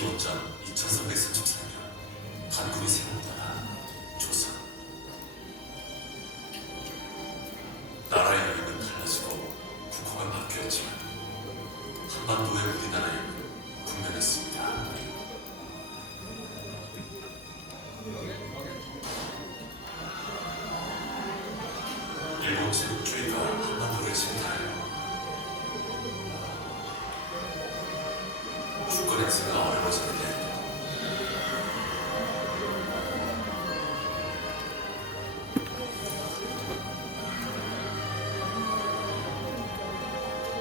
기원전 2334년 단군이 세운 나라 조선. 나라의 여유는 달라지고 국호가 바뀌었지만 한반도의 우리나라의 여유는 분명했습니다. 일본 제국주의가 한반도를 침탈하여 주권 행세가 어려워지는데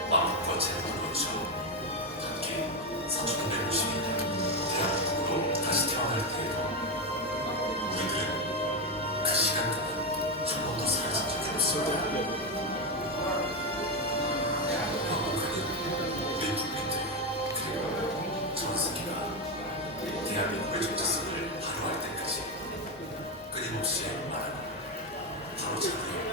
왕국과 제국을 거쳐 단기 1952년 대한민국으로 다시 태어날 때에도 우리들은 그 시간 동안 한 번도 사라진 적이 없습니다. 왕국은 우리 국민들 그리고 전 세계가 대한민국의 정체성을 바로할 때까지 끊임없이 말하는 바로 자유입니다.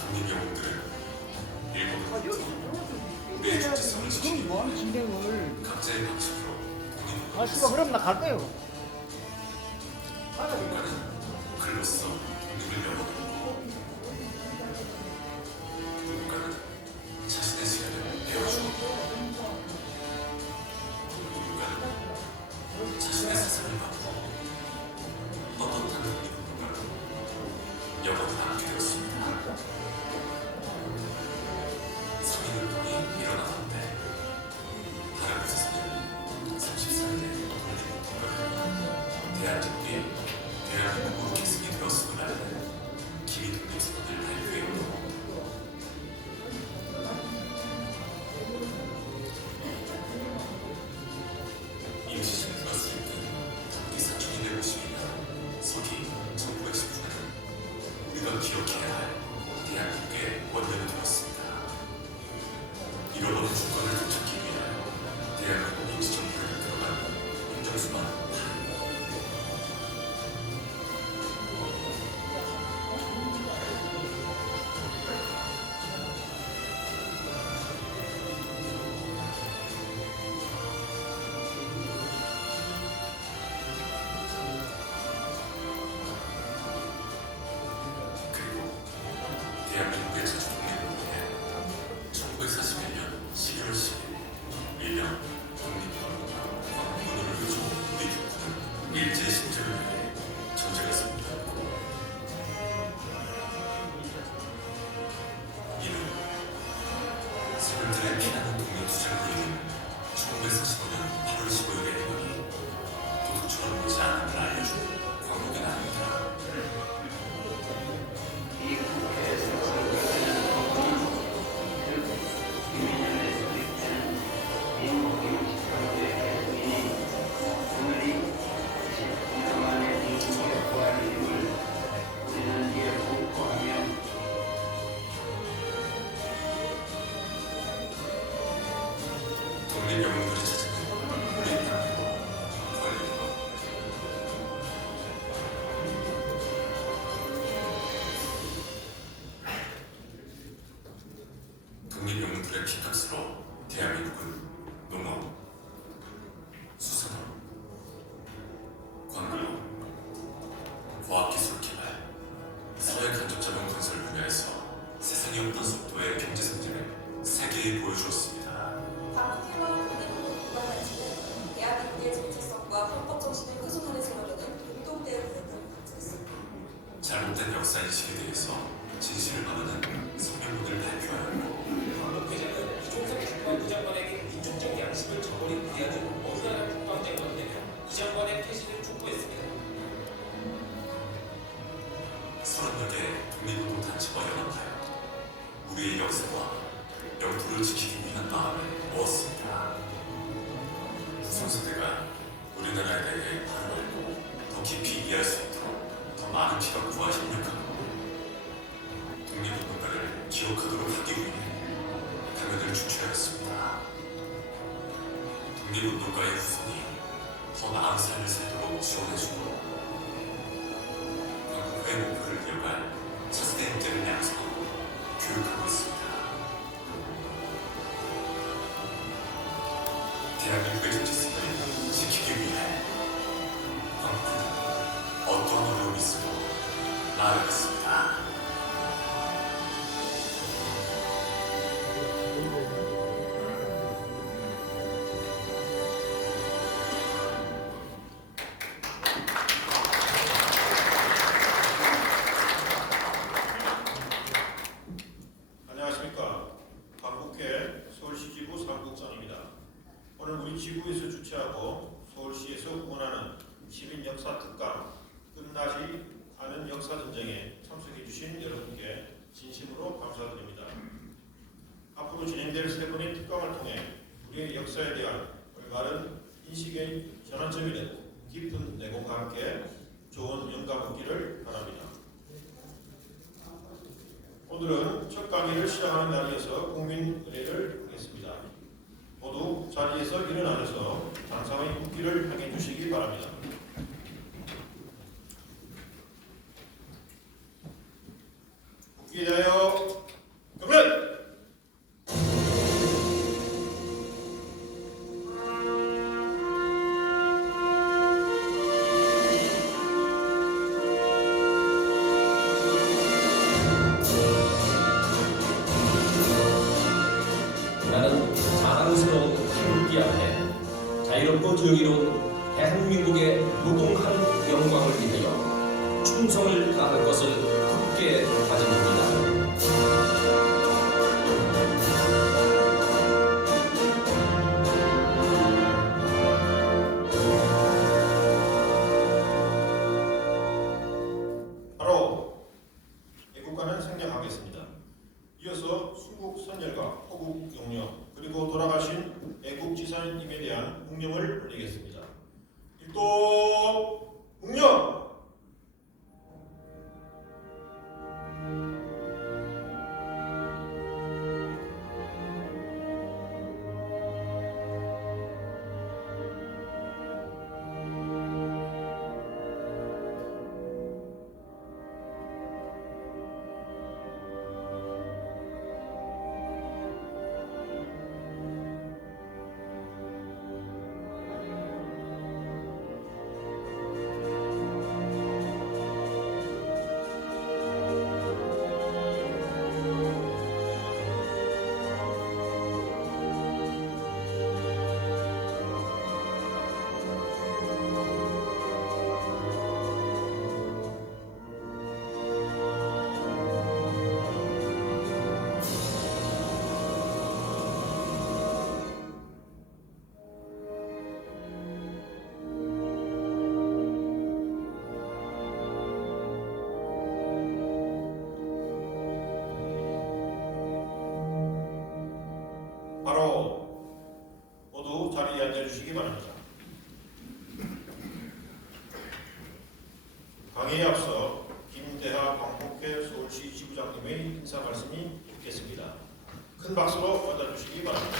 국민 영웅들은 일본은 우리의 정체성을 지키기 위해 진행을. 각자의 방식으로 아, 씨발, 그럼 나 갈 거예요. 누군가는 글로써 독립을 열어놓고 누군가는 자신의 시간을 베어주었고 누군가는 자신의 세상을 바꾸고 떳떳한 독립운동가로 영원히 남게 되었습니다. 3.1운동이 일어나는데 다른 곳에서는 34년의 독립운동가를 대한민국이 대한민국으로 계승이 되었음을 알는 기미 독립선언을 발표했고 임시정부가 수립된 단기 4252년 서기 1919년은 우리가 기억해야 할 대한민국의 원년이 되었습니다. 잃어버린 주권을 되찾기 위하여 대한민국 임시정부를 이끌어간 홍정수만 그리고 대한민국의 제주 독립운동에 1941년 11월 10일 일명 독립운동 광군을 위조 우리 국군은 일제 신전을 위해 전쟁을 선포했고 이는 서민들의 피나는 독립 투쟁을 이은 1945년 8월 15일의 행동이 도둑처럼 보지 않음을 알려준 광복이 아닙니다. 독립 영웅들이 찾는 우리 땅이고 권리고 독립 영웅들의 피값으로 대한민국은 농업, 수산업, 광물로, 과학기술 개발, 사회 간접자본 건설 분야에서 세상에 없던 속도의 경제 성장을 세계에 보여주었습니다. 단군일과 독립운동 기관단체는 대한민국의 정체성과 헌법 정신을 훼손하는 생활로는 운동대의 대응을 강조했습니다. 잘못된 역사 인식에 대해서 진실을 말하는 성명문을 발표하였고 한국회장은 이종석 국방부 장관에게 민족적 양식을 저버린 위안은 어느 나라 국방장관이 되며 이 장관의 퇴진을 촉구했습니다. 30여 개 독립운동 단체와 연합하여 우리의 역사와 영토를 지키기 위한 마음을 모았습니다. 후손 세대가 우리나라에 대해 바로 알고 더 깊이 이해할 수 있도록 더 많은 기록과 협력하고 독립운동가를 기억하도록 하기 위해 강연을 주최하였습니다. 독립운동가의 후손이 더 나은 삶을 살도록 지원해주고 광복회의 목표를 이어갈 차세대 인재를 양성하고 교육하고 있습니다. 대한민국의 정체성을 지키기 위해 광복회는 어떤 어려움이 있어도 나아가겠습니다. 안녕하십니까. 광복회 서울시 지부 상국장입니다. 오늘 우리 지구에서 주최하고 서울시에서 후원하는 시민 역사 특강 끝나지 않은 역사 전쟁에 참석해 주신 여러분께 진심으로 감사드립니다. 앞으로 진행될 세 번의 특강을 통해 우리의 역사에 대한 올바른 인식의 전환점이 되고 깊은 내공과 함께 좋은 영감 얻기를 바랍니다. 오늘은 첫 강의를 시작하는 날이어서 국민 의례를 하겠습니다. 모두 자리에서 일어나셔서 장상의 국기를 향해 주시기 바랍니다. 국기에 대하여 경례! 나는 자랑스러운 한국이 앞에 자유롭고 정의로운 대한민국의 무궁한 영광을 위하여 충성을 다할 것을 굳게 다짐합니다. 바로 애국가는 생략하겠습니다. 이어서 순국 선열과 호국 용령 그리고 돌아가신 애국지사님에 대한 묵념을 올리겠습니다. 일도 묵념! 바로 모두 자리에 앉아주시기 바랍니다. 강의에 앞서 김대하 광복회 서울시 지부장님의 인사 말씀이 있겠습니다. 큰 박수로 맞아주시기 바랍니다.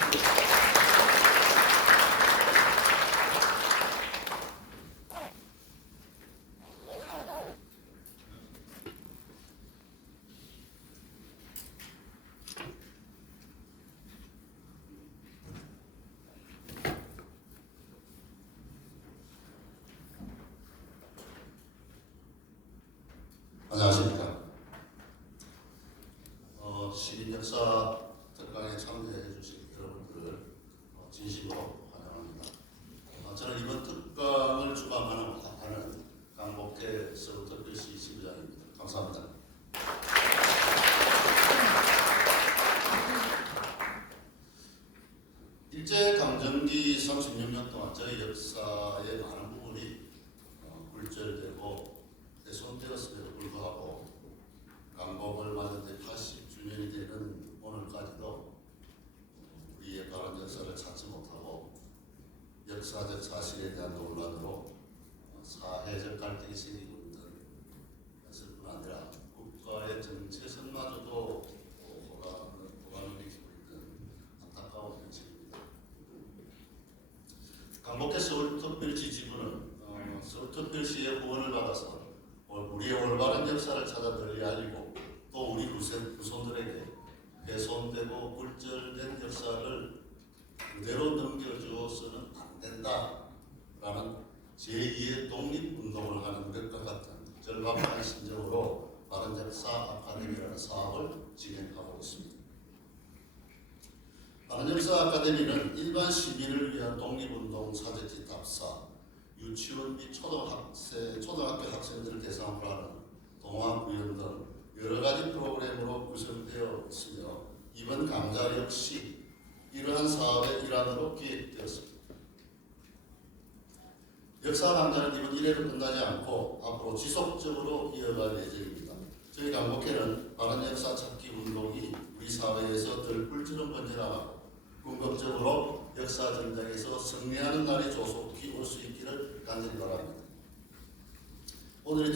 안녕하십니까. 시민 역사 특강에 참여해 주신 여러분들을 진심으로 환영합니다. 저는 이번 특강을 주관하는 강복회 서울특별시 지부장입니다. 감사합니다. 일제강점기 36년 동안 저희 역사의 많은 부분이 굴절되고 훼손되었음에도 불구하고 강복을 맞은 지 80주년이 되는 오늘 역사를 찾아 널리 알리고 또 우리 후손들에게 훼손되고 굴절된 역사를 그대로 넘겨주어서는 안 된다라는 제2의 독립운동을 하는 것과 같은 절박한 심정으로 바른 역사 아카데미라는 사업을 진행하고 있습니다. 바른 역사 아카데미는 일반 시민을 위한 독립운동 사제지 답사, 유치원 및 초등학교 학생들을 대상으로 하는 동화 구연 등 여러 가지 프로그램으로 구성되어 있으며 이번 강좌 역시 이러한 사업의 일환으로 기획되었습니다. 역사 강좌는 이번 1회로 끝나지 않고 앞으로 지속적으로 이어갈 예정입니다. 저희 강복회는 바른 역사 찾기 운동이 우리 사회에서 덜 꿀처럼 번져나가고 궁극적으로 역사 전쟁에서 승리하는 날이 조속히 올 수 있기를 간절히 바랍니다. 오늘이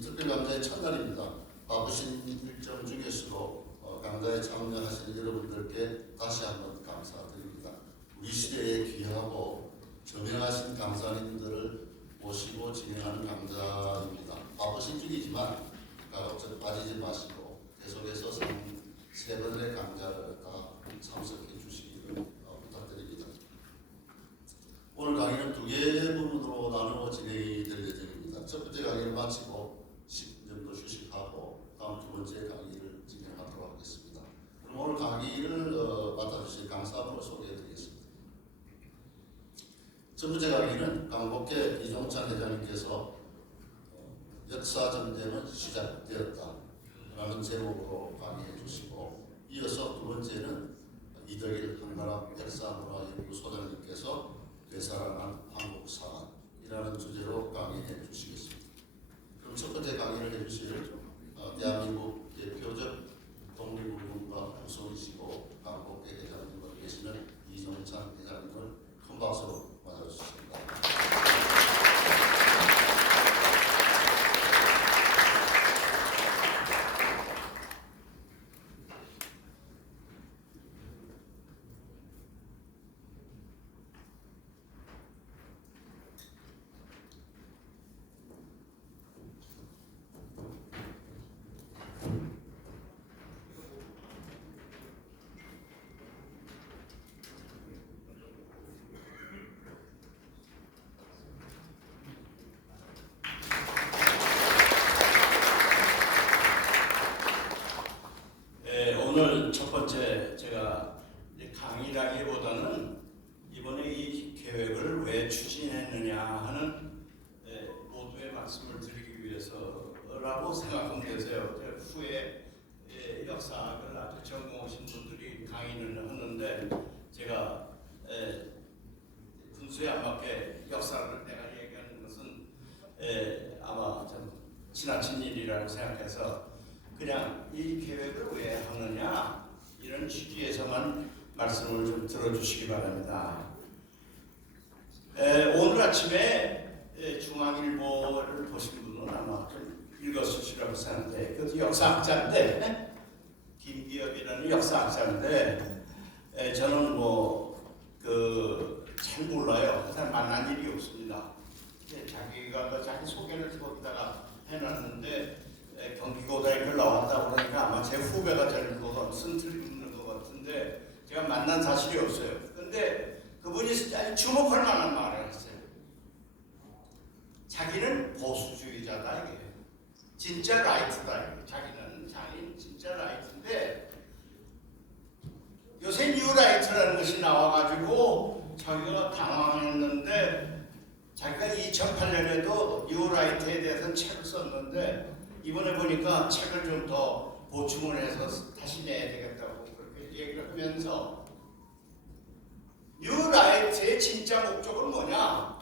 특별 강좌의 첫날입니다. 바쁘신 일정 중에서도 강좌에 참여하신 여러분들께 다시 한번 감사드립니다. 우리 시대에 귀하고 저명하신 강사님들을 모시고 진행하는 강좌입니다. 바쁘신 중이지만 가급적 빠지지 마시고 계속해서 세 번의 강좌를 다 참석해 주시기를 부탁드립니다. 오늘 강의는 두 개의 부분으로 나누어 진행이 될 예정입니다. 첫 번째 강의를 마치고 10분 정도 휴식하고 다음 두 번째 강의를 진행하도록 하겠습니다. 그럼 오늘 강의를 맡아주신 강사분을 소개해드리겠습니다. 첫 번째 강의는 강복회 이종찬 회장님께서 역사 전쟁은 시작되었다 라는 제목으로 강의해 주시고, 이어서 두 번째는 이덕일 한나라 역사문화연구 소장님께서 되살아난 한국사이라는 주제로 강의해 주시겠습니다. 그럼 첫 번째 강의를 해주실 대한민국 대표적 독립운동가 후손이시고 강복회 회장님으로 계시는 이종찬 회장님을 큰 박수로 맞아주십니다. 오늘 첫 번째 제가 강의라기보다는 이번에 이 계획을 왜 추진했느냐 하는 모두의 말씀을 드리기 위해서라고 생각하면 되세요. 후에 역사학을 아주 전공하신 분들이 강의를 하는데 제가 분수에 안 맞게 역사를 내가 얘기하는 것은 아마 좀 지나친 일이라고 생각해서 그냥 이 계획을 왜 하느냐 이런 취지에서만 말씀을 좀 들어주시기 바랍니다. 오늘 아침에 중앙일보를 보신 분은 아마 좀 읽었으시라고 생각하는데 그것도 역사학자인데 김기엽이라는 역사학자인데 저는 잘 몰라요. 그냥 만난 일이 없습니다. 자기가 자기 소개를 거기다가 해놨는데 경기고등학교 나왔다고 그러니까 아마 제 후배가 될 거 쓴틀 것 같은데 제가 만난 사실이 없어요. 근데 그분이 아주 주목할 만한 말을 했어요. 자기는 보수주의자다 이게. 진짜 라이트다 이게. 자기는 진짜 라이트인데 요새 뉴라이트라는 것이 나와가지고 자기가 당황했는데 자기가 2008년에도 뉴라이트에 대해서 책을 썼는데 이번에 보니까 책을 좀 더 보충을 해서 다시 내야 되겠다고 그렇게 얘기를 하면서 뉴라이트의 진짜 목적은 뭐냐?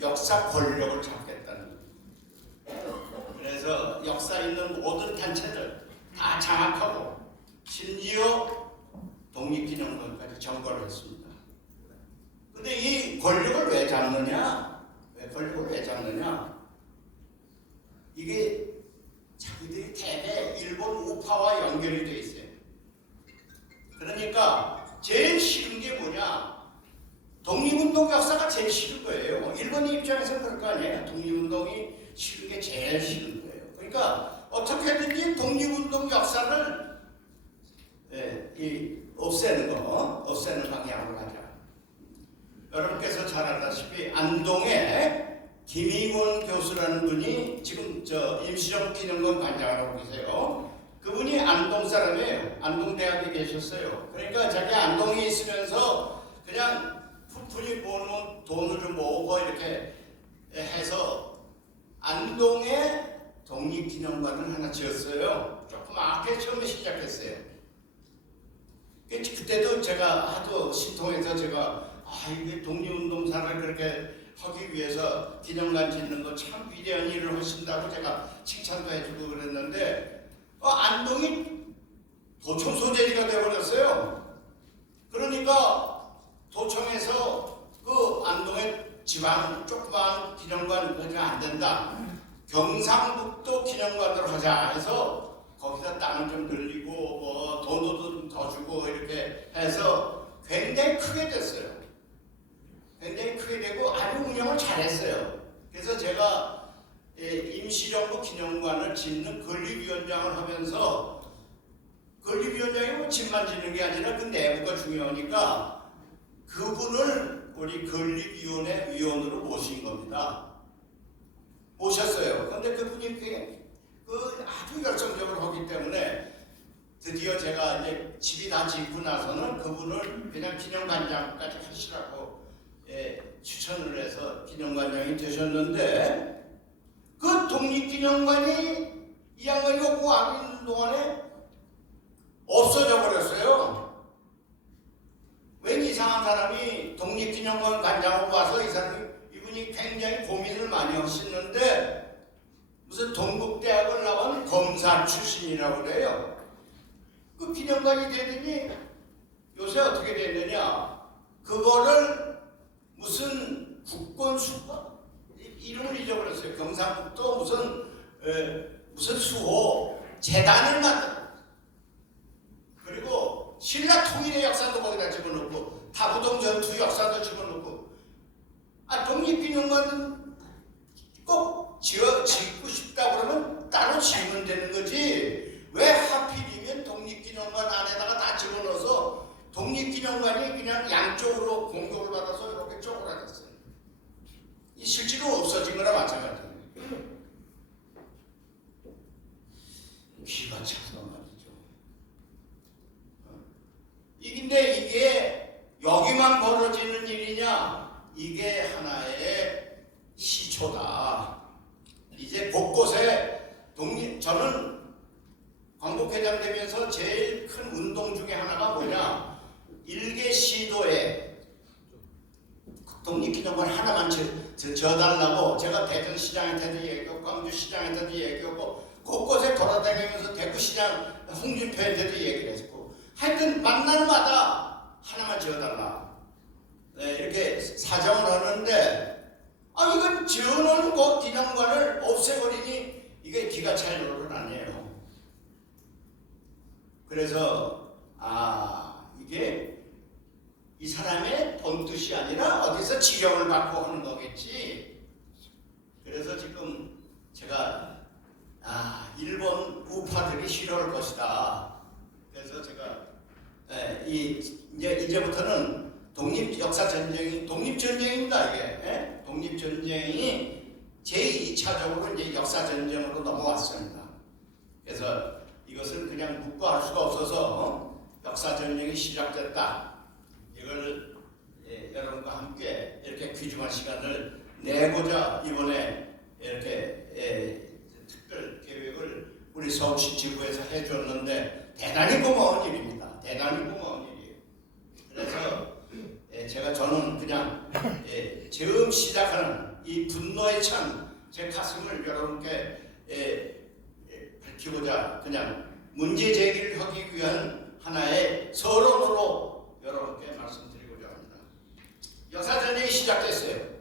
역사 권력을 잡겠다는 거예요. 그래서 역사 있는 모든 단체들 다 장악하고 심지어 독립기념관까지 점거를 했습니다. 근데 이 권력을 왜 잡느냐? 권력을 왜 잡느냐? 이게 자기들이 대개 일본 우파와 연결이 돼 있어요. 그러니까 제일 싫은 게 뭐냐? 독립운동 역사가 제일 싫은 거예요. 거예요. 일본인 입장에서 그럴 거 아니에요. 독립운동이 싫은 게 제일 싫은 거예요. 그러니까 어떻게든지 독립운동 역사를 없애는 방향으로 가자. 여러분께서 잘 알다시피 안동에 김희문 교수라는 분이 지금 임시정부 기념관 관장으로 계세요. 그분이 안동 사람이에요. 안동대학에 계셨어요. 그러니까 자기 안동에 있으면서 그냥 푸푼히 모으면 돈을 좀 모으고 이렇게 해서 안동에 독립기념관을 하나 지었어요. 조그맣게 처음에 시작했어요. 그때도 제가 하도 신통해서 제가 이게 독립운동사를 그렇게 하기 위해서 기념관 짓는 거 참 위대한 일을 하신다고 제가 칭찬도 해주고 그랬는데 안동이 도청 소재지가 되어버렸어요. 그러니까 도청에서 그 안동의 지방 조그만 기념관 하면 안 된다. 경상북도 기념관으로 하자 해서 거기다 땅을 좀 늘리고 뭐 돈도 좀 더 주고 이렇게 해서 굉장히 크게 됐어요. 굉장히 크게 되고 아주 운영을 잘했어요. 그래서 제가 임시정부 기념관을 짓는 건립위원장을 하면서 건립위원장이 뭐 집만 짓는 게 아니라 그 내부가 중요하니까 그분을 우리 건립위원회 위원으로 모신 겁니다. 모셨어요. 그런데 그분이 아주 열정적으로 하기 때문에 드디어 제가 이제 집이 다 짓고 나서는 그분을 그냥 기념관장까지 하시라고 추천을 해서 기념관장이 되셨는데 그 독립기념관이 이 양반이 오고 하고 있는 동안에 없어져 버렸어요. 웬 이상한 사람이 독립기념관 관장으로 와서 이분이 굉장히 고민을 많이 하시는데 무슨 동국대학을 나온 검사 출신이라고 그래요. 그 기념관이 되더니 요새 어떻게 됐느냐, 그거를 무슨 국권수호 이름을 잊어버렸어요. 경상북도 무슨 수호 재단을 만들어. 그리고 신라 통일의 역사도 거기다 집어넣고 다부동 전투 역사도 집어넣고 독립기념관은 꼭 짓고 싶다 그러면 따로 지으면 되는 거지. 왜 하필이면 독립기념관 안에다가 다 집어넣어서 독립기념관이 그냥 양쪽으로 공격을 받아서 이렇게 쪼그라졌어요. 이 실제로 없어진 거나 마찬가지예요. 기가 차서 말이죠. 근데 이게 여기만 벌어지는 일이냐? 이게 하나의 시초다. 이제 곳곳에 저는 광복회장 되면서 제일 큰 운동 중에 하나가 뭐냐? 일개 시도에 독립기념관 하나만 져달라고 제가 대전시장한테도 얘기하고 광주시장한테도 얘기하고 곳곳에 돌아다니면서 대구시장 홍준표한테도 얘기를 했고 하여튼 만날 마다 하나만 지어달라 이렇게 사정을 하는데 이건 지어놓은 그 기념관을 없애버리니 이게 기가 찰 노릇 아니에요. 그래서 이게 이 사람의 본뜻이 아니라 어디서 지령을 받고 하는 거겠지. 그래서 지금 제가 일본 우파들이 싫어할 것이다. 그래서 제가 이제부터는 독립전쟁입니다. 이게 독립전쟁이 제2차적으로 이제 역사전쟁으로 넘어왔습니다. 그래서 이것을 그냥 묵과할 수가 없어서 역사전쟁이 시작됐다. 이걸 여러분과 함께 이렇게 귀중한 시간을 내고자 이번에 이렇게 특별 계획을 우리 서울시 지구에서 해줬는데 대단히 고마운 일입니다. 대단히 고마운 일이에요. 그래서 저는 그냥 처음 시작하는 이 분노에 찬 제 가슴을 여러분께 밝히고자 그냥 문제 제기를 하기 위한 하나의 서론으로 여러분께 말씀드리고자 합니다. 역사전쟁이 시작됐어요.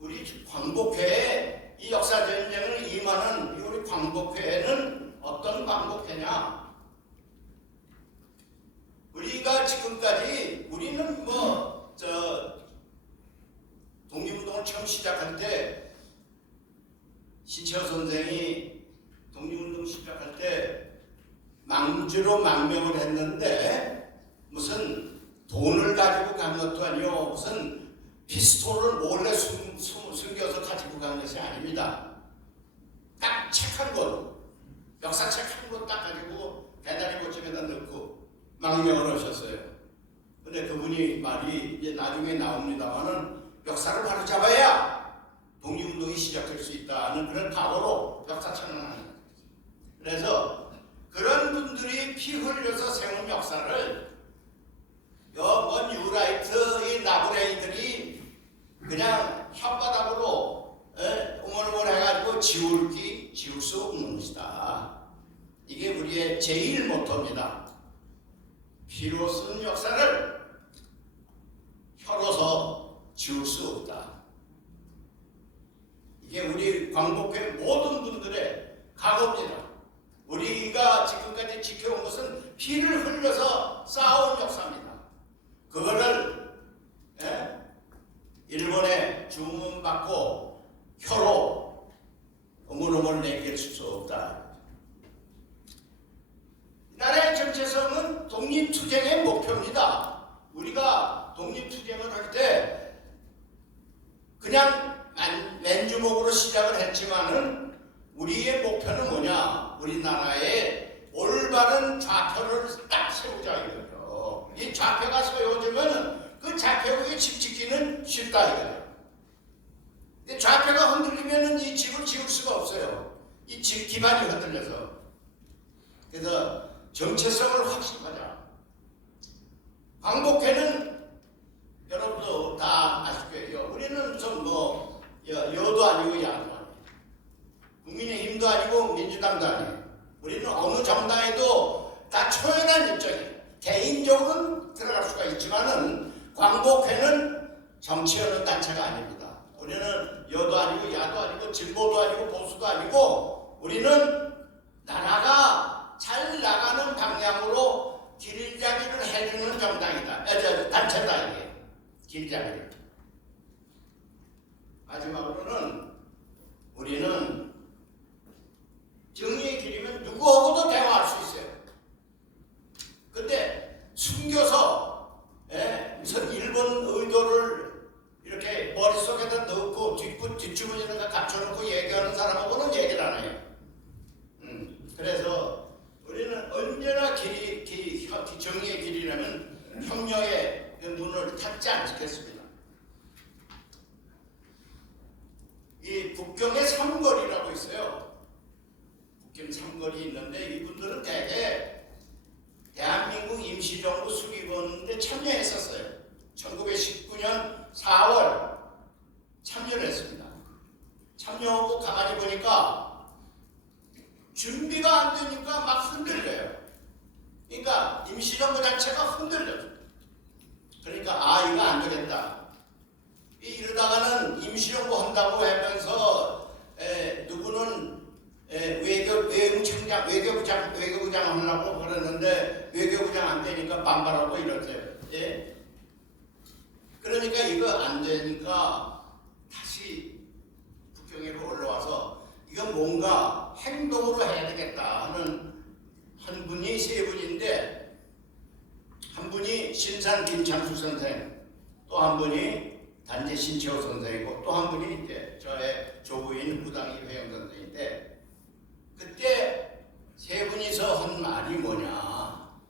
우리 광복회에 이 역사전쟁을 임하는 우리 광복회는 어떤 광복회냐? 우리가 지금까지 우리는 독립운동을 처음 시작할 때 신채호 선생이 독립운동 시작할 때 망주로 망명을 했는데 무슨 돈을 가지고 간 것도 아니요 무슨 피스톨을 몰래 숨겨서 가지고 간 것이 아닙니다. 딱 책 한 권, 역사책 한 권 딱 가지고 배다리 고집에다 넣고 망명을 하셨어요. 근데 그분이 말이 이제 나중에 나옵니다만은 역사를 바로 잡아야 독립운동이 시작될 수 있다는 그런 각오로 역사책을 하는 거예요. 그래서 그런 분들이 피 흘려서 세운 역사를 먼 유라이트 이 나부레이들이 그냥 혓바닥으로 웅얼웅얼 해가지고 지울 수 없는 것이다. 이게 우리의 제일 모토입니다. 피로 쓴 역사를 혀로서 지울 수 없다. 이게 우리 광복회 모든 분들의 각오입니다. 우리가 지금까지 지켜온 것은 피를 흘려서 쌓아온 역사입니다. 그거를 일본에 주문받고 혀로 어물어물 내길 수 없다. 나라의 정체성은 독립투쟁의 목표입니다. 우리가 독립투쟁을 할 때 그냥 맨주먹으로 시작을 했지만은 우리의 목표는 뭐냐? 우리나라의 올바른 좌표를 딱 세우자 이거죠. 이 좌표가 세워지면 그 좌표에 집 짓기는 쉽다 이거예요. 근데 좌표가 흔들리면은 이 집을 지을 수가 없어요. 이 집 기반이 흔들려서. 그래서 정체성을 확신하자. 광복회는 여러분도 다 아실 거예요. 우리는 무슨 여도 아니고 야도 아니고 국민의힘도 아니고 민주당도 아니고 우리는 어느 정당에도 다 초연한 입장이에요. 개인적으로는 들어갈 수가 있지만은 광복회는 정치하는 단체가 아닙니다. 우리는 여도 아니고 야도 아니고 진보도 아니고 보수도 아니고 우리는 나라가 잘 나가는 방향으로 길잡이를 해주는 정당이다. 단체다 이게. 길잡이를. 마지막으로는 우리는 정의의 길이면 누구하고도 대화할 수 있어요. 근데 숨겨서 무슨 일본 의도를 이렇게 머릿속에다 넣고 뒷주머니에다 갖춰놓고 얘기하는 사람하고는 얘기를 안 해요. 그래서 우리는 언제나 정의의 길이라면 혁명의 문을 닫지 않겠습니다. 이 북경의 삼거리라고 있어요. 북경 삼거리 있는데 이분들은 대개 대한민국 임시정부 수립원에 참여했었어요. 1919년 4월 참여를 했습니다. 참여하고 가만히 보니까 준비가 안 되니까 막 흔들려요. 그러니까 임시정부 자체가 흔들려요. 그러니까 이거 안 되겠다. 이러다가는 임시정부 한다고 하면서 누구는 외교부장 하려고 그러는데 외교부장 안 되니까 반발하고 이러세요. 그러니까 이거 안 되니까 다시 북경으로 올라와서 이건 뭔가 행동으로 해야 되겠다 하는 한 분이 세 분인데 한 분이 신산 김창수 선생, 또 한 분이 단지 신채호 선생이고 또 한 분이 이제 저의 조부인 무당이 회영 선생인데 그때 세 분이서 한 말이 뭐냐?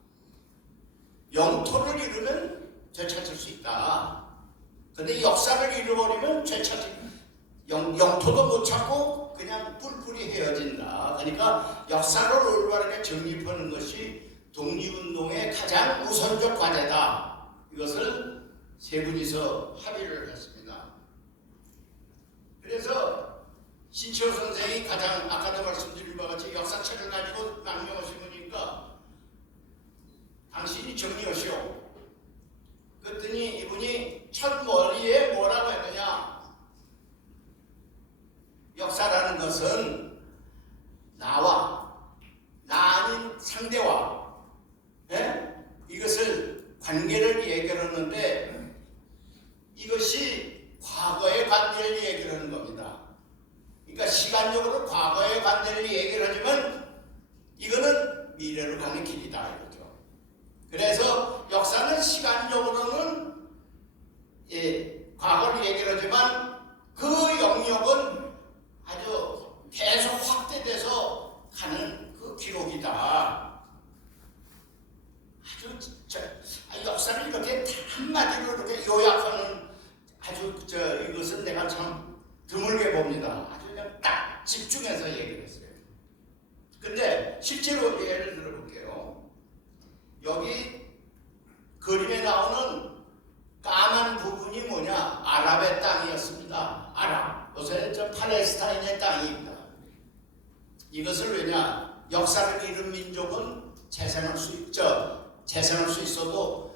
영토를 잃으면 되찾을 수 있다. 근데 역사를 잃어버리면 영토도 못 찾고 그냥 뿔뿔이 헤어진다. 그러니까 역사를 올바르게 정립하는 것이 독립운동의 가장 우선적 과제다. 이것을 세 분이서 합의를 했습니다. 그래서 신채호 선생이 가장 아까도 말씀드린 바와 같이 역사책을 가지고 망명하신 분이니까 당신이 정리하시오. 그랬더니 이분이 첫 머리에 뭐라고 했느냐? 역사라는 것은 나와 나 아닌 상대와 이것을 관계를 얘기하는데 이것이 과거의 관계를 얘기하는 겁니다. 그러니까 시간적으로 과거의 관계를 얘기를 하지만 이거는 미래로 가는 길이다 이거죠. 그래서 역사는 시간적으로는 과거를 얘기를 하지만 그 영역은 아주 계속 확대돼서 가는 그 기록이다. 아주 역사를 이렇게 한마디로 이렇게 요약하는 아주 이것은 내가 참 드물게 봅니다. 아주 그냥 딱 집중해서 얘기를 했어요. 근데 실제로 예를 들어볼게요. 여기 그림에 나오는 까만 부분이 뭐냐? 아랍의 땅이었습니다. 아랍. 요새 팔레스타인의 땅입니다. 이것을 왜냐? 역사를 잃은 민족은 재생할 수 있어도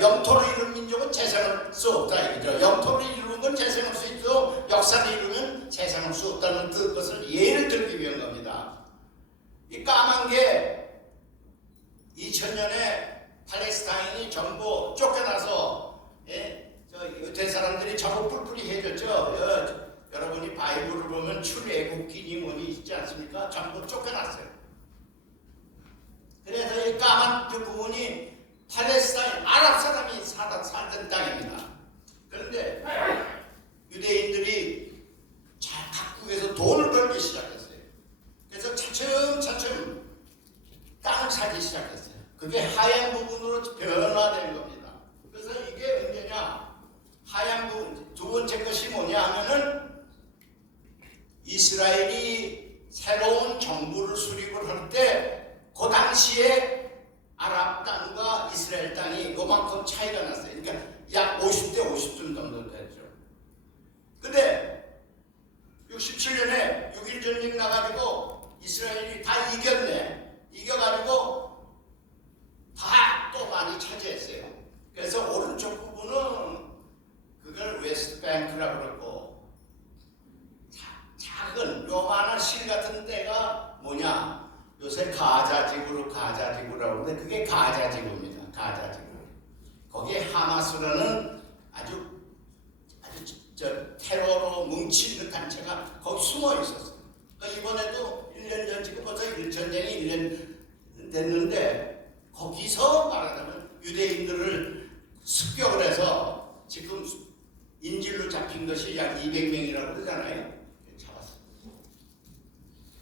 영토를 잃은 민족은 재생할 수 없다 이거죠. 영토를 이루는 건 재생할 수 있어도 역사를 이루면 재생할 수 없다는 것을 예를 들기 위한 겁니다. 이 까만 게 2000년에 팔레스타인이 전부 쫓겨나서 유대 사람들이 전부 뿔뿔이 해졌죠. 여러분이 바이블을 보면 출애굽기니 뭐니 있지 않습니까? 전부 쫓겨났어요. 그래서 이 까만 그 부분이 팔레스타인 아랍 사람이 살던 땅입니다. 그런데 유대인들이 각국에서 돈을 벌기 시작했어요. 그래서 차츰차츰 땅을 사기 시작했어요. 그게 하얀 부분으로 변화된 겁니다. 그래서 이게 언제냐? 하얀 부분 두 번째 것이 뭐냐 하면은 이스라엘이 새로운 정부를 수립을 할 때 그 당시에 아랍 땅과 이스라엘 땅이 요만큼 차이가 났어요. 그러니까 약 50대 50 정도 됐죠. 근데 67년에 6.1 전쟁 나가지고 이스라엘이 다 이겼네. 이겨가지고 다 또 많이 차지했어요. 그래서 오른쪽 부분은 그걸 웨스트뱅크라고 그러고 작은 요만한 실 같은 데가 뭐냐? 요새 가자지구라고 하는데 그게 가자지구입니다. 가자지구. 거기에 하마스라는 아주 테러로 뭉친 그 단체가 거기 숨어 있었어요. 그러니까 이번에도 1년 전 지금 벌써 전쟁이 1년 됐는데 거기서 말하자면 유대인들을 습격을 해서 지금 인질로 잡힌 것이 약 200명이라고 그러잖아요. 잡았어요.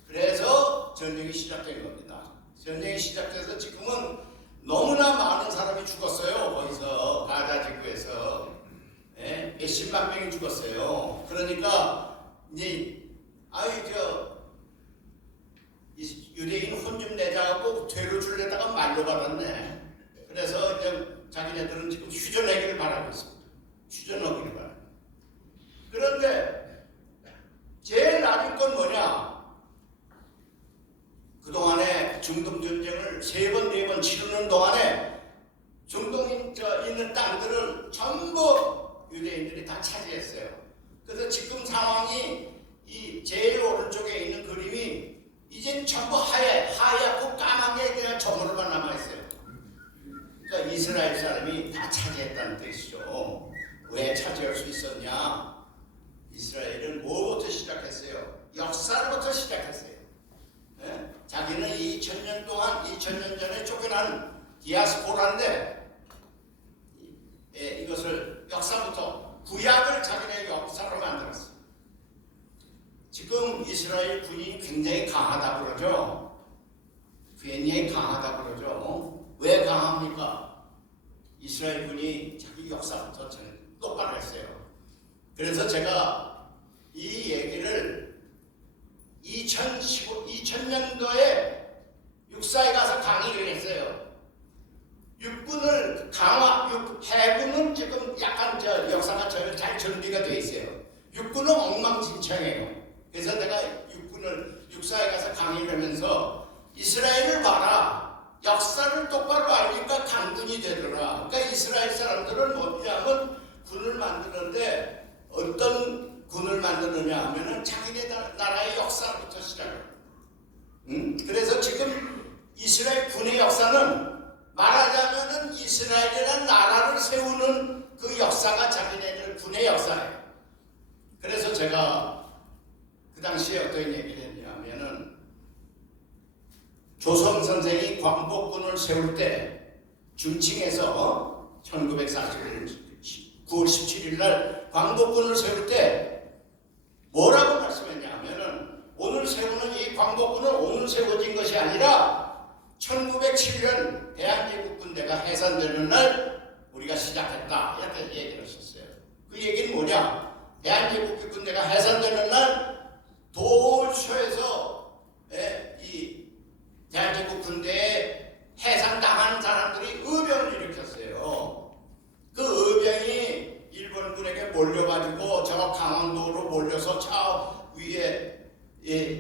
그래서 전쟁이 시작된 겁니다. 전쟁이 시작돼서 지금은 너무나 많은 사람이 죽었어요. 거기서 가자지구에서 몇십만 명이 죽었어요. 그러니까 이제 유대인 혼 좀 내자고 되로 줄려다가 말로 받았네. 그래서 이제 자기네들은 지금 휴전하기를 바라고 있습니다. 휴전하기를 바라. 그런데 제일 낮은 건 뭐냐? 그동안에 중동 전쟁을 3번, 4번 치르는 동안에 중동에 있는 땅들을 전부 유대인들이 다 차지했어요. 그래서 지금 상황이 이 제일 오른쪽에 있는 그림이 이젠 전부 하얗고 까맣게 그냥 저물만 남아있어요. 그러니까 이스라엘 사람이 다 차지했다는 뜻이죠. 왜 차지할 수 있었냐? 이스라엘은 뭐부터 시작했어요? 역사로부터 시작했어요. 자기는 2000년 동안 2000년 전에 쫓겨난 디아스포라인데 이것을 역사부터 구약을 자기네 역사로 만들었어요. 지금 이스라엘 군이 굉장히 강하다 그러죠. 굉장히 강하다 그러죠. 왜 강합니까? 이스라엘 군이 자기 역사부터 똑바로 했어요. 그래서 제가 이 얘기를 2000년도에 육사에 가서 강의를 했어요. 육군을 해군은 지금 약간 역사가 잘 준비가 돼 있어요. 육군은 엉망진창이에요. 그래서 내가 육사에 가서 강의를 하면서 이스라엘을 봐라. 역사를 똑바로 알니까 강군이 되더라. 그러니까 이스라엘 사람들은 뭐냐면 군을 만드는데 어떤 군을 만드느냐 하면은 자기네 나라의 역사부터 시작해요. 그래서 지금 이스라엘 군의 역사는 말하자면은 이스라엘이라는 나라를 세우는 그 역사가 자기네들 군의 역사예요. 그래서 제가 그 당시에 어떤 얘기를 했냐면은 조선 선생이 광복군을 세울 때 중칭에서 1941년 9월 17일 날 광복군을 세울 때 뭐라고 말씀했냐면은 오늘 세우는 이 광복군은 오늘 세워진 것이 아니라 1907년 대한제국군대가 해산되는 날 우리가 시작했다 이렇게 얘기를 했었어요. 그 얘기는 뭐냐? 대한제국군대가 해산되는 날 도울쇼에서 이 대한제국군대에 해산당한 사람들이 의병을 일으켰어요. 그 의병이 일본군에게 몰려가지고 저 강원도로 몰려서 저 위에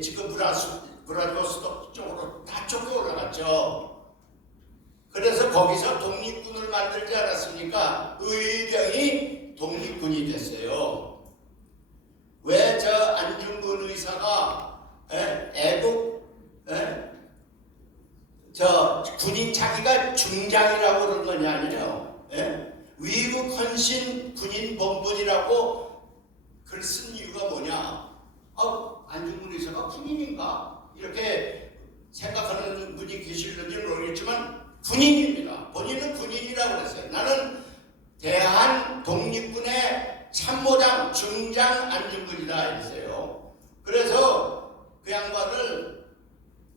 지금 브라디보스토크 쪽으로 다 쫓겨 올라갔죠. 그래서 거기서 독립군을 만들지 않았습니까? 의병이 독립군이 됐어요. 왜 저 안중근 의사가 저 군인 자기가 중장이라고 그런 건 아니에요. 위국 헌신 군인 본분이라고 글 쓴 이유가 뭐냐? 안중근 의사가 군인인가? 이렇게 생각하는 분이 계실는지 모르겠지만 군인입니다. 본인은 군인이라고 그랬어요. 나는 대한 독립군의 참모장 중장 안중근이다 이랬어요. 그래서 그 양반을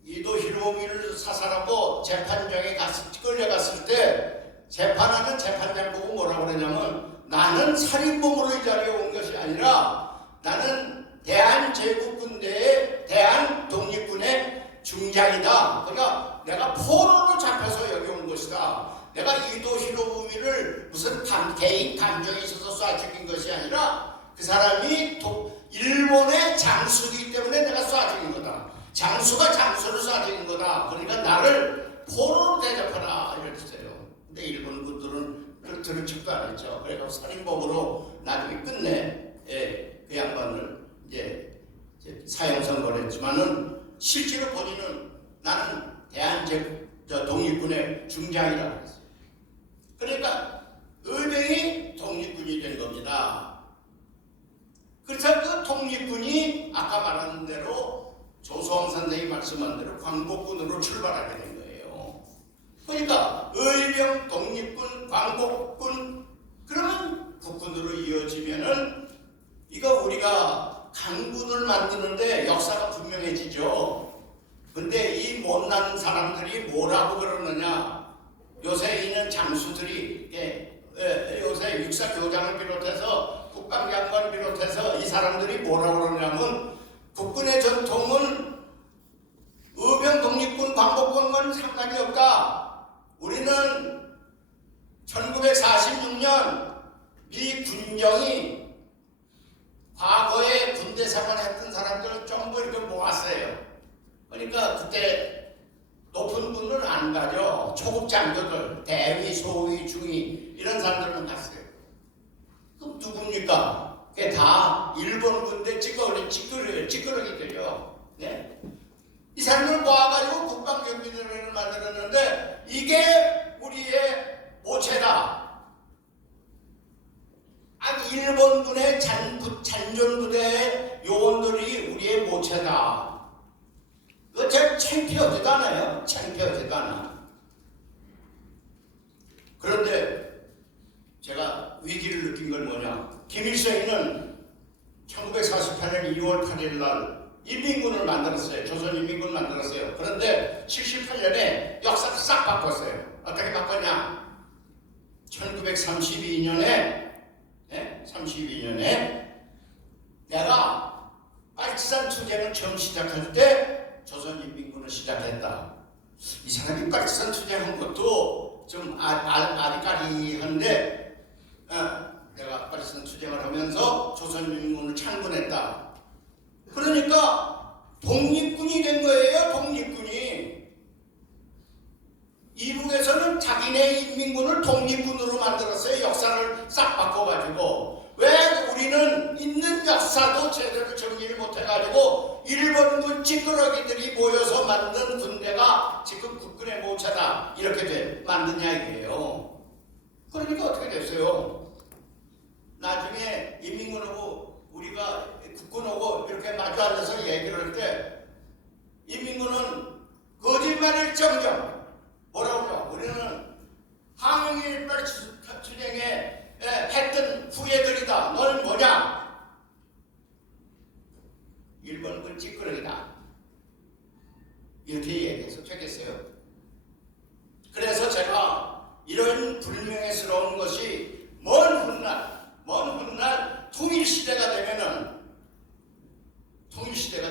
이도 히로미를 사살하고 재판장에 끌려갔을 때 재판하는 재판장 보고 뭐라고 그러냐면 나는 살인범으로 이 자리에 온 것이 아니라 나는 대한제국군대의 대한독립군의 중장이다. 그러니까 내가 포로로 잡혀서 여기 온 것이다. 내가 이도 히로부미를 무슨 개인 감정이 있어서 쏴 죽인 것이 아니라 그 사람이 일본의 장수이기 때문에 내가 쏴 죽인 거다. 장수가 장수를 쏴 죽인 거다. 그러니까 나를 포로로 대접하라 이랬어요. 근데 일본 분들은 그걸 들은 척도 안 했죠. 그래서 살인범으로 나중에 끝내 그 양반을 이제 사형 선고를 했지만은 실제로 본인은 나는 독립군의 중장이라고 했어요. 그러니까 의병이 독립군이 된 겁니다. 그래서 그 독립군이 아까 말한 대로 조소왕 선생이 말씀한 대로 광복군으로 출발하게 된 거예요. 그러니까 의병, 독립군, 광복군 그러면 국군으로 이어지면은 이거 우리가 강군을 만드는데 역사가 분명해지죠. 근데 이 못난 사람들이 뭐라고 그러느냐? 요새 있는 장수들이 요새 육사교장을 비롯해서 국방장관을 비롯해서 이 사람들이 뭐라고 그러냐면 국군의 전통은 의병, 독립군, 광복군과는 상관이 없다. 우리는 1946년 미 군정이 과거에 군대 생활했던 사람들을 전부 이렇게 모았어요. 그러니까 그때 높은 분은 안 가죠. 초급 장교들, 대위, 소위, 중위 이런 사람들만 갔어요. 그럼 누굽니까? 그게 다 일본 군대 찌끄러기들이요. 네? 이 사람들 모아가지고 국방경비대를 만들었는데 이게 우리의 모체다. 아니 일본군의 잔존부대의 요원들이 우리의 모체다. 그거 참 창피하지도 않아요. 창피하지도 않아. 그런데 제가 위기를 느낀 건 뭐냐? 김일성이는 1948년 2월 8일 날 인민군을 만들었어요. 조선인민군을 만들었어요. 그런데 78년에 역사를 싹 바꿨어요. 어떻게 바꿨냐? 1932년에 내가 빨치산 투쟁을 처음 시작할 때 조선인민군을 시작했다. 이 사람이 빨치산 투쟁한 것도 좀 아리까리한데 내가 빨치산 투쟁을 하면서 조선인민군을 창군했다. 그러니까 독립군이 된 거예요. 독립군이. 이북에서는 자기네 인민군을 독립군으로 만들었어요. 역사를 싹 바꿔가지고. 왜 우리 우리는 있는 역사도 제대로 정리를 못해가지고 일본군 찌끄러기들이 모여서 만든 군대가 지금 국군의 모차다 이렇게 만든 이야기예요. 그러니까 어떻게 됐어요? 나중에 인민군하고 우리가 국군하고 이렇게 마주 앉아서 얘기를 할 때 인민군은 거짓말일 정정 뭐라고 그래요? 우리는 항일발 투쟁에 했던 후예들이다. 널 뭐냐? 일본군 찌끄러기다. 이렇게 얘기해서 되겠어요? 그래서 제가 이런 불명예스러운 것이 먼 훗날 통일시대가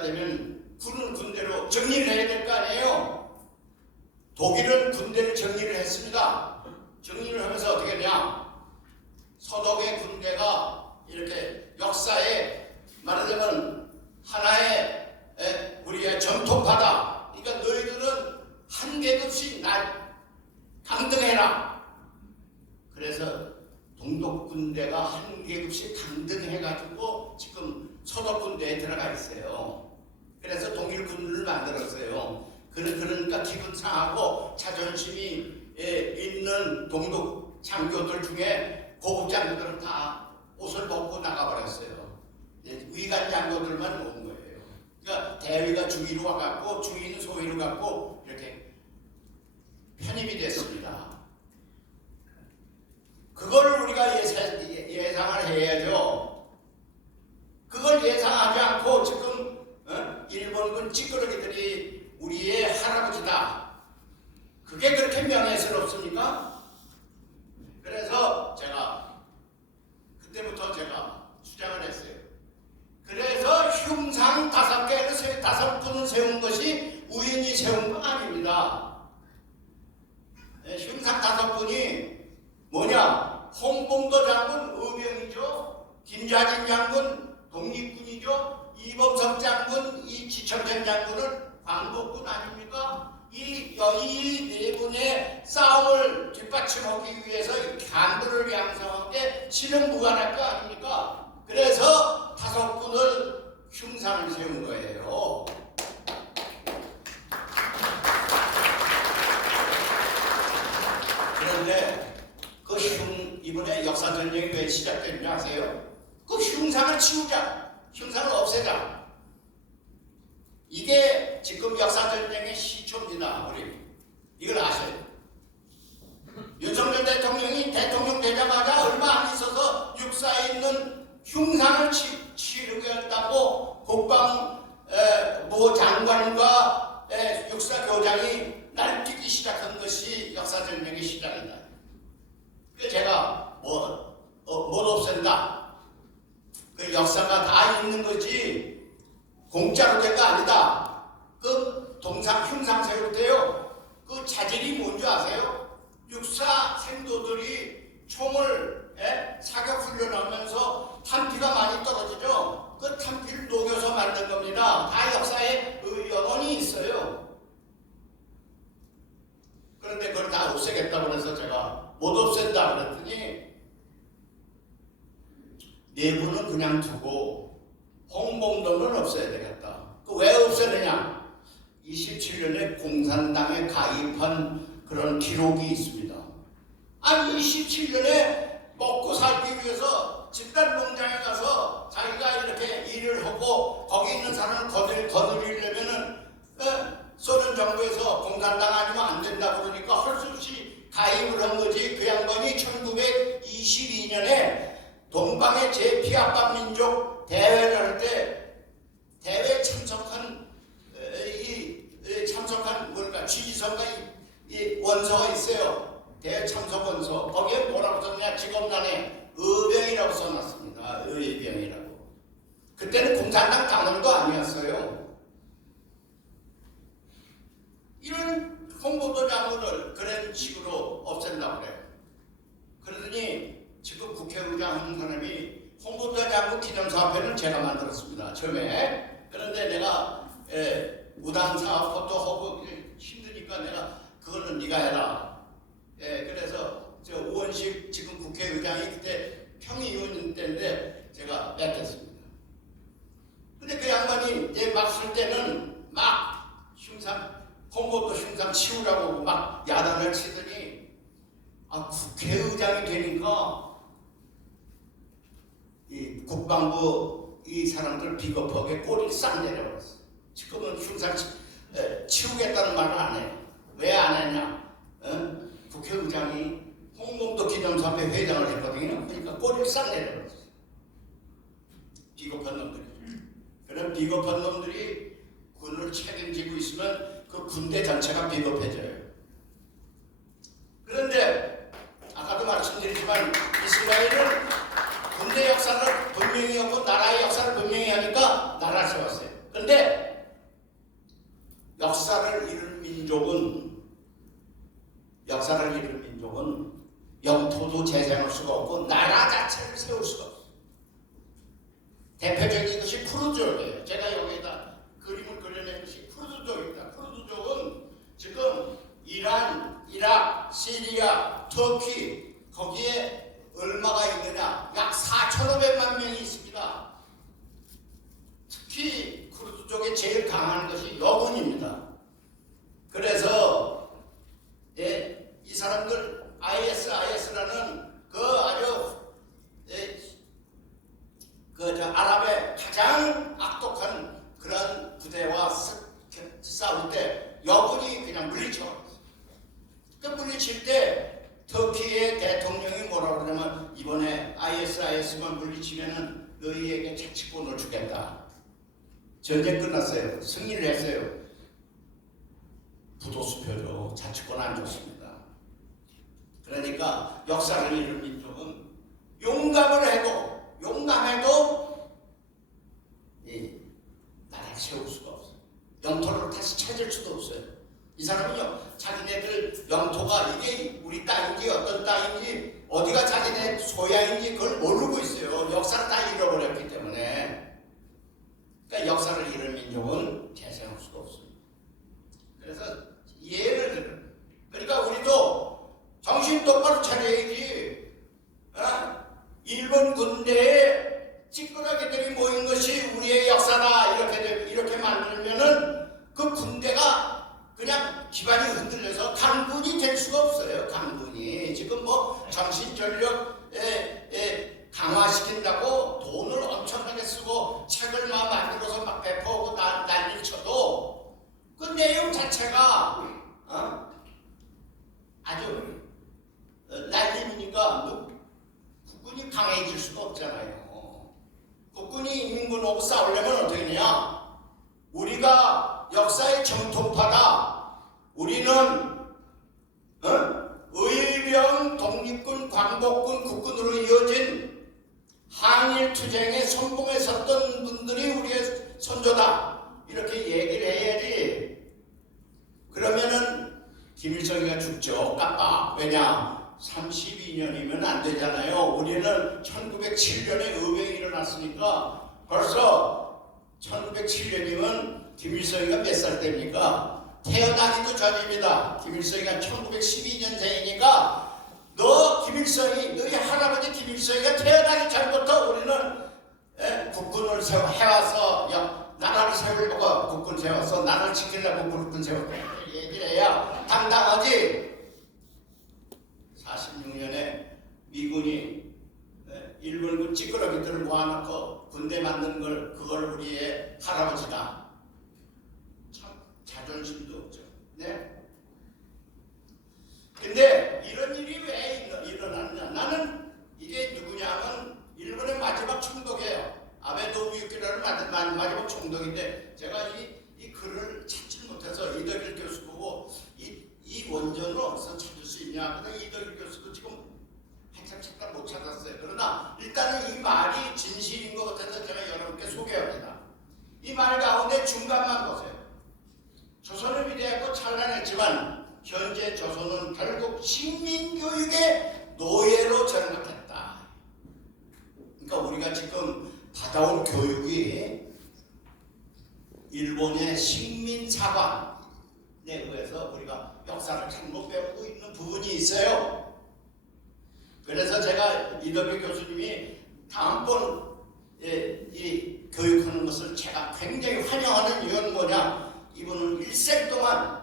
되면 군은 군대로 정리를 해야 될 거 아니에요? 독일은 군대를 정리를 했습니다. 정리를 하면서 어떻게 했냐? 서독의 군대가 이렇게 역사에 말하자면 하나의 우리의 전통파다. 그러니까 너희들은 한 계급씩 강등해라. 그래서 동독 군대가 한 계급씩 강등해가지고 지금 서독 군대에 들어가 있어요. 그래서 동일군을 만들었어요. 그러니까 기분 상하고 자존심이 있는 동독 장교들 중에 고급 장교들은 다 옷을 벗고 나가버렸어요. 위관 장교들만 온 거예요. 그러니까 대위가 중위로 와갖고 중위는 소위로 갖고 이렇게 편입이 됐습니다. 그걸 우리가 예상을 해야죠. 그걸 예상하지 않고 지금 일본군 찌끄러기들이 우리의 할아버지다. 그게 그렇게 명예스럽습니까? 그래서 그때부터 제가 주장을 했어요. 그래서 흉상 5개를 5분을 세운 것이 우연히 세운 건 아닙니다. 흉상 5분이 뭐냐? 홍봉도 장군 의병이죠. 김자진 장군 독립군이죠. 이범석 장군 이지철된 장군은 광복군 아닙니까? 이 네 분의 싸움을 뒷받침하기 위해서 간부를 양성하게 실현무관할 거 아닙니까? 그래서 5분을 흉상을 세운 거예요. 그런데 이번에 역사전쟁이 왜 시작됐는지 아세요? 그 흉상을 치우자. 흉상을 없애자. 이게 지금 역사전쟁의 시초입니다. 우리 이걸 아셔요. 윤석열 대통령이 대통령 되자마자 얼마 안 있어서 육사에 있는 흉상을 치르겠다고 국방부 장관과 육사교장이 날뛰기 시작한 것이 역사전쟁의 시작이다. 그래서 제가 못 없앤다. 그 역사가 다 있는 거지 공짜로 된 거 아니다. 그 흉상 세울 때요. 그 자질이 뭔지 아세요? 육사 생도들이 총을 사격 훈련하면서 탄피가 많이 떨어지죠. 그 탄피를 녹여서 만든 겁니다. 다 역사에 연원이 있어요. 그런데 그걸 다 없애겠다고 해서 제가 못 없앤다 그랬더니 내부는 그냥 두고 홍봉도는 없애야 되겠다. 그 왜 없애느냐? 27년에 공산당에 가입한 그런 기록이 있습니다. 아니 27년에 먹고 살기 위해서 집단 농장에 가서 자기가 이렇게 일을 하고 거기 있는 사람을 거느리려면은 소련 정부에서 공산당 아니면 안 된다 그러니까 할 수 없이 가입을 한 거지. 그 양반이 1922년에 동방의 제피압방 민족 대회를 할 때 대회에 참석한 취지서가 이 원서가 있어요. 대회 참석 원서. 거기에 뭐라고 썼냐? 직업란에 의병이라고 써놨습니다. 의병이라고. 그때는 공산당 단원도 아니었어요. 이런 홍보도 장군을 그런 식으로 없앤다고 그래요. 그러더니 지금 국회의장 하는 사람이 홍보도 장군 기념사업회는 제가 만들었습니다. 처음에. 그런데 내가 무당사업도 하고 힘드니까 내가 그거는 네가 해라. 그래서 우원식 지금 국회의장이 그때 평의위원 때인데 제가 국회의장이 되니까 이 국방부 이 사람들 비겁하게 꼬리를 싹 내려버렸어. 지금은 흉상 치우겠다는 말을 안 해. 왜 안 했냐? 국회의장이 홍범도 기념사업회 회장을 했거든요. 그러니까 꼬리를 싹 내려버렸어. 비겁한 놈들이. 그런 비겁한 놈들이 군을 책임지고 있으면 그 군대 전체가 비겁해져요. 그런데 아까도 말씀드렸지만 이스라엘은 군대 역사를 분명히 하고 나라의 역사를 분명히 하니까 나라를 세웠어요. 그런데 역사를 잃은 민족은 영토도 재생할 수가 없고 나라 자체를 세울 수가 없어요. 대표적인 것이 쿠르드족이에요. 제가 여기에다 그림을 그려낸 것이 쿠르드족입니다. 쿠르드족은 지금 이란, 이라크, 시리아, 터키 거기에 얼마가 있느냐? 약 4,500만 명이 있습니다. 특히 쿠르드족에 제일 강한 것이 여군입니다. 그래서 이 사람들 IS라는 그 아주 아랍의 가장 악독한 그런 부대와 싸울 때 여군이 그냥 물리쳐. 그 물리칠 때 터키의 대통령이 뭐라고 그러냐면 이번에 IS만 물리치면은 너희에게 자치권을 주겠다. 전쟁 끝났어요. 승리를 했어요. 부도수표죠. 자치권 안 줬습니다. 그러니까 역사를 잃은 민족은 용감해도 나라를 세울 수가 없어요. 영토를 다시 찾을 수도 없어요. 이 사람은요, 자기네들 영토가 이게 우리 땅인지 어떤 땅인지 어디가 자기네 소양인지 그걸 모르고 있어요. 역사를 다 잃어버렸기 때문에. 그러니까 역사를 잃은 민족은 재생할 수가 없습니다. 그래서 예를 들면, 그러니까 우리도 정신 똑바로 차려야지. 일본 군대에 찌끄러기들이 모인 것이 우리의 역사다 이렇게 만들면은 그 군대가 그냥 기반이 흔들려서 강군이 될 수가 없어요. 강군이 지금 뭐 정신전력 강화시킨다고 돈을 엄청나게 쓰고 책을 막 만들어서 막 배포하고 난리를 쳐도 그 내용 자체가 아주 난림이니까 국군이 강해질 수가 없잖아요. 국군이 인민군하고 싸우려면 어떻게 되냐? 우리가 역사의 정통파다. 우리는 의병, 독립군, 광복군, 국군으로 이어진 항일투쟁에 선봉에 섰던 분들이 우리의 선조다. 이렇게 얘기를 해야지. 그러면은 김일성이가 죽죠. 깜빡. 왜냐? 32년이면 안 되잖아요. 우리는 1907년에 의병이 일어났으니까 벌써 1907년이면 김일성이가 몇 살 때입니까? 태어나기도 전입니다. 김일성이가 1912년생이니까 너희 할아버지 김일성이가 태어나기 전부터 우리는 국군을 해와서 나라를 세우려고 국군 세웠어. 나라를 지키려고 국군 세웠다. 얘기를 해야 당당하지. 46년에 미군이 일본군 찌끄러기들을 모아놓고 군대 만드는 그걸 우리의 할아버지다. 참 자존심도 없죠. 네. 근데 이런 일이 왜 일어났냐? 나는 이게 누구냐면 일본의 마지막 총독이에요. 아베 노부유키라는 마지막 총독인데 제가 이 글을 찾지 못해서 이덕일 교수 보고 이 원전을 어디서 찾을 수 있냐? 근데 이덕일 교수도 지금 한참 찾다 못 찾았어요. 그러나 일단은 이 말이 진실인 것 같아서 제가 여러분께 소개합니다. 이 말 가운데 중간만 보세요. 조선은 위대했고 찬란했지만 현재 조선은 결국 식민교육의 노예로 전락했다. 그러니까 우리가 지금 받아온 교육이 일본의 식민사관에 의해서 우리가 역사를 잘못 배우고 있는 부분이 있어요. 그래서 제가 이덕일 교수님이 다음번 이 교육하는 것을 제가 굉장히 환영하는 이유는 뭐냐? 이분은 일생 동안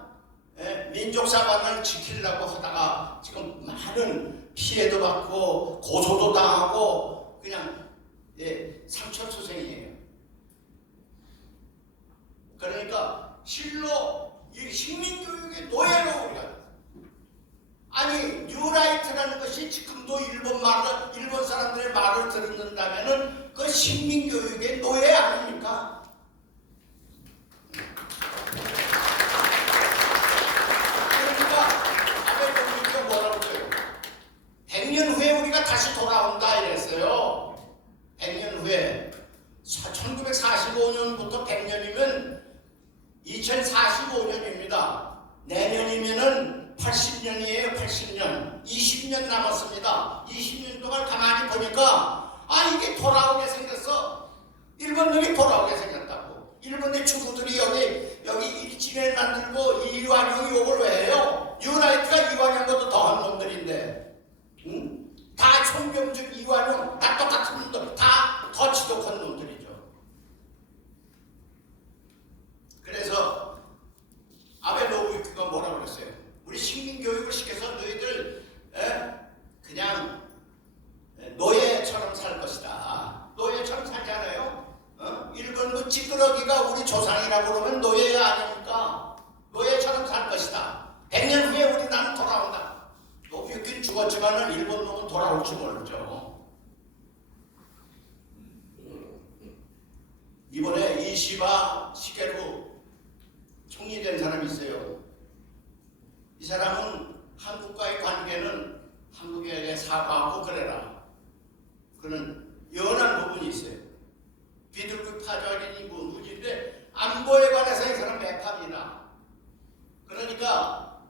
민족사관을 지키려고 하다가 지금 많은 피해도 받고 고소도 당하고 그냥 상처투성이에요. 그러니까 실로 이 식민교육의 노예로 우리가 아니 뉴라이트라는 것이 지금도 일본 사람들의 말을 듣는다면은 그 식민교육의 노예 아닙니까? 그러니까 아베노미가 뭐라고 해요? 100년 후에 우리가 다시 돌아온다 이랬어요. 100년 후에 1945년부터 100년이면 2045년입니다. 내년이면은 80년이에요. 80년. 20년 남았습니다. 20년 동안 가만히 보니까 이게 돌아오게 생겼어. 일본 놈이 돌아오게 생겼다고. 일본의 주부들이 여기 1층에 만들고 이완용이 욕을 왜 해요? 뉴라이트가 이완용보다 더한 놈들인데, 응? 다 총병준 이완용 다 똑같은 놈들, 다 더 지독한 놈들이죠. 그래서 아베 노부유키가 뭐라고 그랬어요? 우리 식민교육을 시켜서 너희들 그냥 노예처럼 살 것이다. 노예처럼 살잖아요. 일본 그 찌끄러기가 우리 조상이라고 그러면 노예 아닙니까? 노예처럼 살 것이다. 100년 후에 우리 나는 돌아온다. 노부유키는 죽었지만 일본 놈은 돌아올지 모르죠. 이번에 이시바 시게루 총리된 사람이 있어요. 이 사람은 한국과의 관계는 한국에게 사과하고 그래라. 그는 연한 부분이 있어요. 비둘기 파절이니 문인데 안보에 관해서 이 사람 매파입니다. 그러니까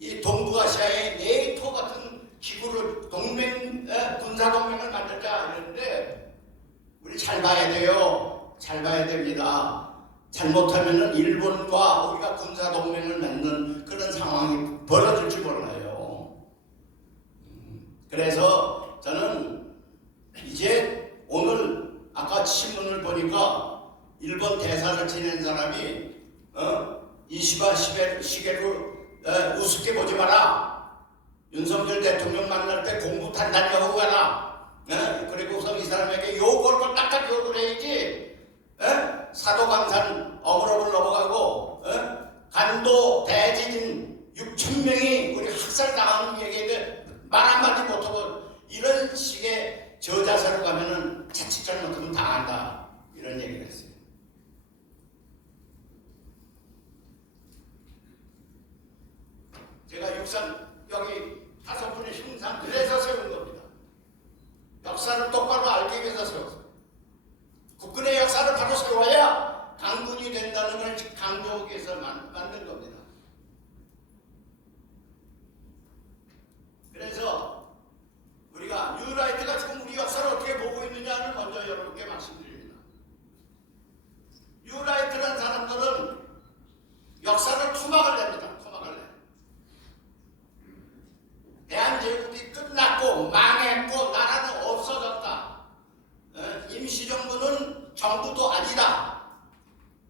이 동북아시아의 네이토 같은 기구를 군사동맹을 만들자 이러는데 우리 잘 봐야 돼요. 잘 봐야 됩니다. 잘못하면은 일본과 우리가 군사동맹을 맺는 그런 상황이 벌어질지 몰라요. 그래서 저는 이제 오늘 아까 신문을 보니까 일본 대사를 지낸 사람이 이시바 시게루 우습게 보지 마라. 윤석열 대통령 만날 때 공부 단단히 하고 가라. 그리고서 이 사람에게 욕을 딱딱 욕을 해야지. 사도강산 어물어물 넘어가고 간도 대지진 6,000명이 우리 학살당하는 얘기에 말 한마디 못하고 이런 식의 저자세로 가면은 자칫 잘못하면 당한다 이런 얘기를 했어요. 제가 육산 여기 5분의 흉상 그래서 세운 겁니다. 역사를 똑바로 알기 위해서 세웠어요. 국군의 역사를 바로 세워야 강군이 된다는 걸 강조하기 위해서 만든 겁니다. 그래서 우리가 뉴라이트가 지금 우리 역사를 어떻게 보고 있느냐를 먼저 여러분께 말씀드립니다. 뉴라이트라는 사람들은 역사를 토막을 냅니다. 토막을 내. 대한제국이 끝났고 망했고 나라는 없어졌다. 임시정부는 정부도 아니다.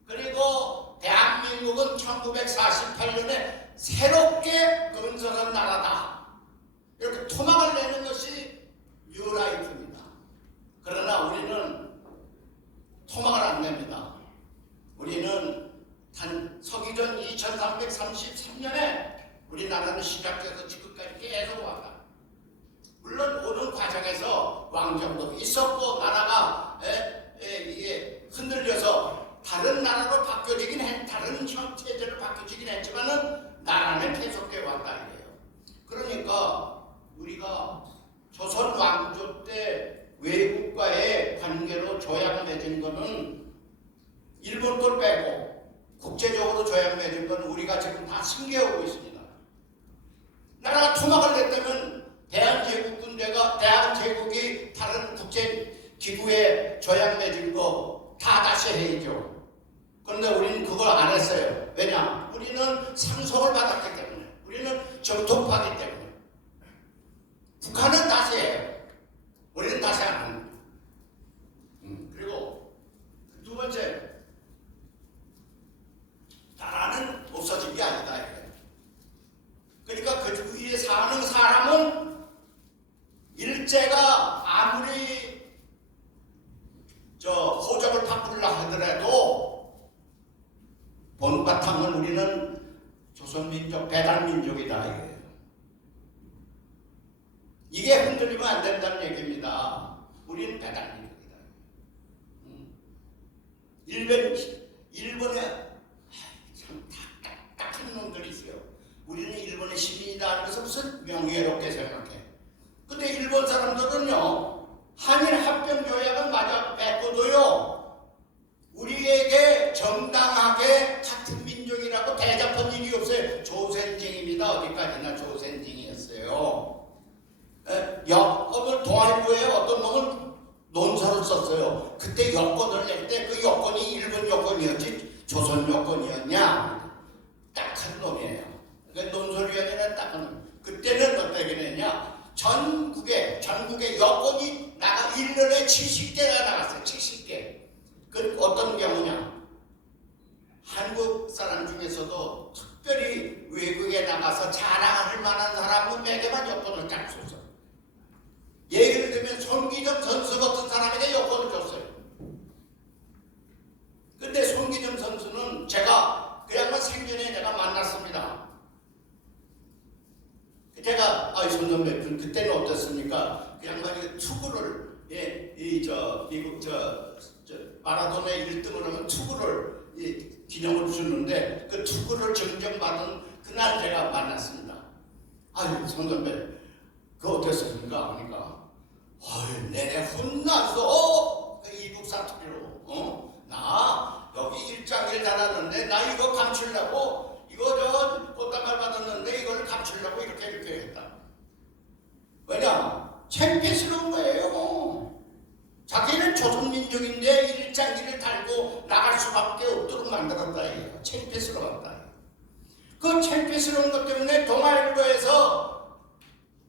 그리고 대한민국은 1948년에 새롭게 건설한 나라다. 이렇게 토막을 내는 것이 뉴라이트입니다. 그러나 우리는 토막을 안 냅니다. 우리는 서기전 2333년에 우리나라는 시작돼서 지금까지 계속 왔다. 물론 오는 과정에서 왕정도 있었고 나라가 이게 흔들려서 다른 나라로 바뀌어지긴 다른 형체제로 바뀌어지긴 했지만은 나라는 계속돼 왔다 이래요. 그러니까 우리가 조선 왕조 때 외국과의 관계로 조약 맺은 거는 일본 걸 빼고 국제적으로 조약 맺은 건 우리가 지금 다 승계하고 있습니다. 나라가 토막을 냈다면 대한제국 군대가 대한제국이 다른 국제 기구에 조약 맺은 거 다 다시 해야죠. 그런데 우리는 그걸 안 했어요. 왜냐? 우리는 상속을 받았기 때문에, 우리는 정통파기 때문에. 북한은 다시 해요. 우리는 다시 안 합니다. 그리고 두 번째, 나라는 없어진 게 아니다. 그러니까 그 위에 사는 사람은 일제가 아무리 호적을 바꾸려 하더라도 본바탕은 우리는 조선민족, 배달민족이다 이거예요. 이게 흔들리면 안 된다는 얘기입니다. 우리는 배달민족이다. 일본에 참 딱딱한 놈들이 있어요. 우리는 일본의 시민이다 하는 것을 무슨 명예롭게 생각해. 근데 일본 사람들은요, 한일 합병 조약은 마저 맺고도요, 우리에게 정당하게 같은 민족이라고 대접한 일이 없어요. 조센징입니다. 어디까지나 조센징이었어요. 여권을 동아일보에 어떤 놈은 논설을 썼어요. 그때 여권을 낼 때 그 여권이 일본 여권이었지 조선 여권이었냐? 딱한 놈이에요. 그러니까 논설위원회는 딱한 놈. 그때는 어떻게 됐냐? 전국에 여권이 1년에 70개가 나갔어요. 70개. 그 어떤 경우냐? 한국 사람 중에서도 특별히 외국에 나가서 자랑할 만한 사람은 매개만 여권을 딱 줬어요. 예를 들면 손기정 선수 같은 사람에게 여권을 줬어요. 근데 손기정 선수는 제가 그 양반 생전에 내가 만났습니다. 제가 손 선배 그때는 어땠습니까? 그 양반이 투구를 미국 마라도네 1등을 하면 투구를 기념을 주는데 그 투구를 정정받은 그날 제가 만났습니다. 손 선배 그거 어땠습니까? 그러니까 내내 혼나서 이북 사투리로 나 여기 일장일 달았는데 나 이거 감추려고 이거 꽃다발 받았는데 이걸 감추려고 이렇게 했다. 왜냐? 창피스러운 거예요. 자기는 조선민족인데 일장기를 달고 나갈 수밖에 없도록 만들었다 이거예요. 창피스러웠다. 그 창피스러운 것 때문에 동아일보에서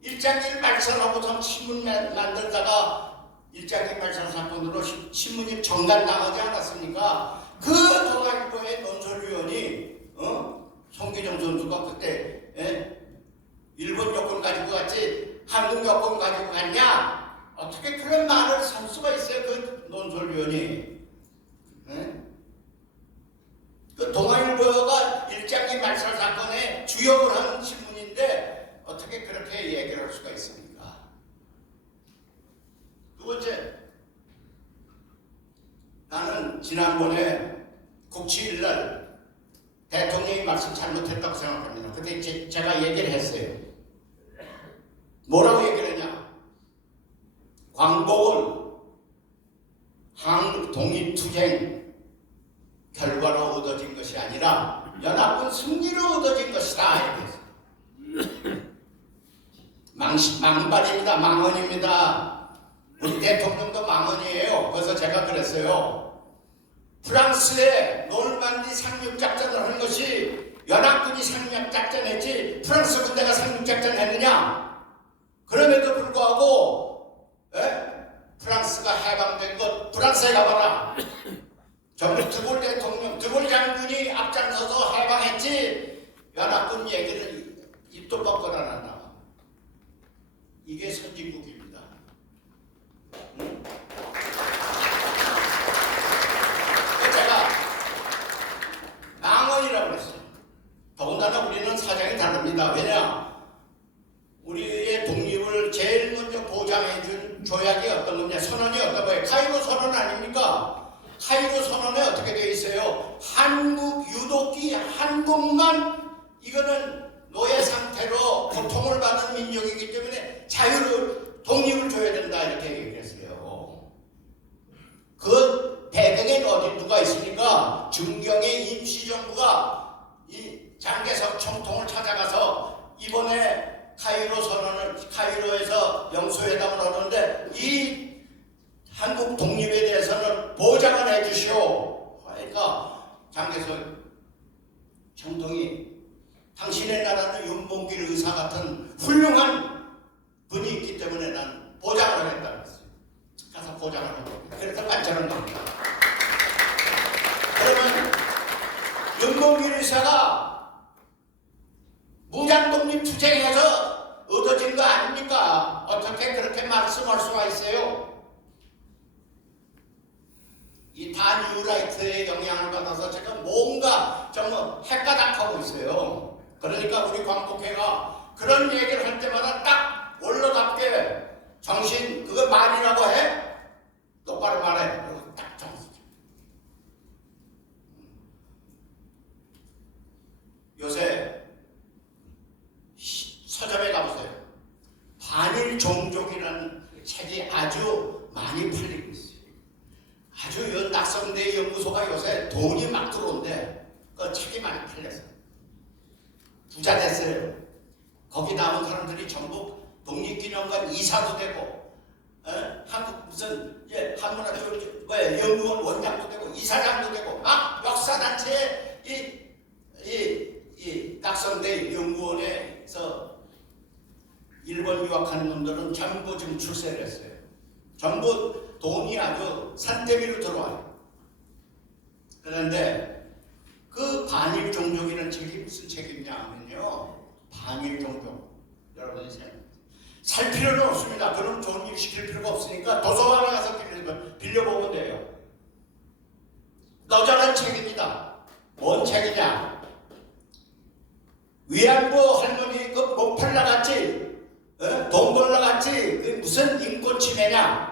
일장기를 말살하고서 신문 만들다가 일장기 말살 사건으로 신문이 정단당하지 않았습니까? 그 동아일보의 논설위원이 송기정 선수가 그때 일본 여권 가지고 갔지 한국 여권 가지고 갔냐? 어떻게 그런 말을 할 수가 있어요? 그 논설위원이. 그 동아일보가 일장기 말살 사건에 주역을 한 신문인데 어떻게 그렇게 얘기를 할 수가 있습니까? 두 번째, 나는 지난번에 국치일날 대통령이 말씀 잘못했다고 생각합니다. 그때 제가 얘기를 했어요. 뭐라고 얘기를 했냐? 광복은 한국 독립투쟁 결과로 얻어진 것이 아니라 연합군 승리로 얻어진 것이다. 이렇게 망발입니다. 망언입니다. 우리 대통령도 망언이에요. 그래서 제가 그랬어요. 프랑스에 노르만디 상륙작전을 한 것이 연합군이 상륙작전했지 프랑스 군대가 상륙작전 했느냐? 그럼에도 불구하고 프랑스가 해방된 것 프랑스에 가봐라. 전부 드골 대통령, 드골 장군이 앞장서서 해방했지 연합군 얘기를 입도 뻗거나 안 한다. 이게 선진국입니다. 제가 망언이라고 했어요. 더군다나 우리는 사정이 다릅니다. 왜냐? 우리의 독립을 제일 먼저 보장해준 조약이 어떤 겁니까? 선언이 어떤 거예요? 카이로 선언 아닙니까? 카이로 선언에 어떻게 되어 있어요? 한국 유독기 한국만 이거는 노예 상태로 고통을 받는 민족이기 때문에 자유를 독립을 줘야 된다 이렇게 얘기했어요. 그 배경에 어디 누가 있으니까 중경의 임시정부가 이 장개석 총통을 찾아가서 이번에 카이로에서 영수회담을 하는데 이 한국 독립에 대해서는 보장을 해주시오. 그러니까 장개석 총통이 당신의 나라는 윤봉길 의사 같은 훌륭한 분이 있기 때문에 난 보장을 하겠다 그랬어요. 가서 보장을 하는 겁니다. 그래서 관찰한 겁니다. 그러면 윤봉길 의사가 무장독립 투쟁에서 얻어진 거 아닙니까? 어떻게 그렇게 말씀 말씀할 수가 있어요? 이 다뉴라이트의 영향을 받아서 제가 뭔가 정말 헷가닥하고 있어요. 그러니까 우리 광복회가 그런 얘기를 할 때마다 딱 원로답게 정신 그거 말이라고 해? 똑바로 말해. 그리고 딱 정신. 요새 서점에 가보세요. 반일 종족이라는 책이 아주 많이 팔리고 있어요. 아주 낙성대 연구소가 요새 돈이 막 들어온대. 그 책이 많이 팔려서 부자 됐어요. 거기 나온 사람들이 전부 독립기념관 이사도 되고, 한국 무슨 한문학연구원 원장도 되고 이사장도 되고 막 역사단체 이 낙성대 연구원에서 일본 유학하는 놈들은 전부 지금 출세를 했어요. 전부 돈이 아주 산더미로 들어와요. 그런데 그 반일 종족이라는 책이 무슨 책이냐 하면요, 반일 종족 여러분이 살 필요는 없습니다. 그럼 좋은 일 시킬 필요가 없으니까 도서관에 가서 빌려보면 돼요. 너절한 책입니다. 뭔 책이냐? 위안부 할머니 그 목팔라 같이 동돌라 같이 그 무슨 인권 침해냐?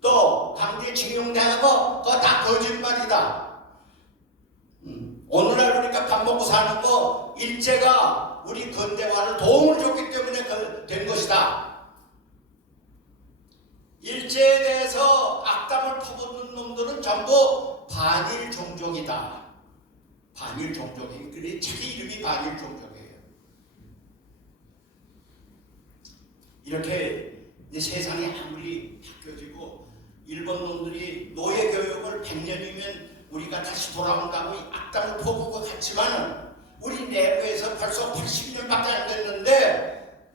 또 강제징용당하고 그거 다 거짓말이다. 오늘날 우리가 밥 먹고 사는 거 일제가 우리 근대화를 도움을 줬기 때문에 된 것이다. 일제에 대해서 악담을 퍼붓는 놈들은 전부 반일 종족이다. 반일 종족이 그래 책의 이름이 반일 종족이에요. 이렇게 이제 세상이 아무리 바뀌어지고 일본 놈들이 노예 교육을 100년이면 우리가 다시 돌아온다고 악담을 퍼부은 것 같지만 우리 내부에서 벌써 80년밖에 안 됐는데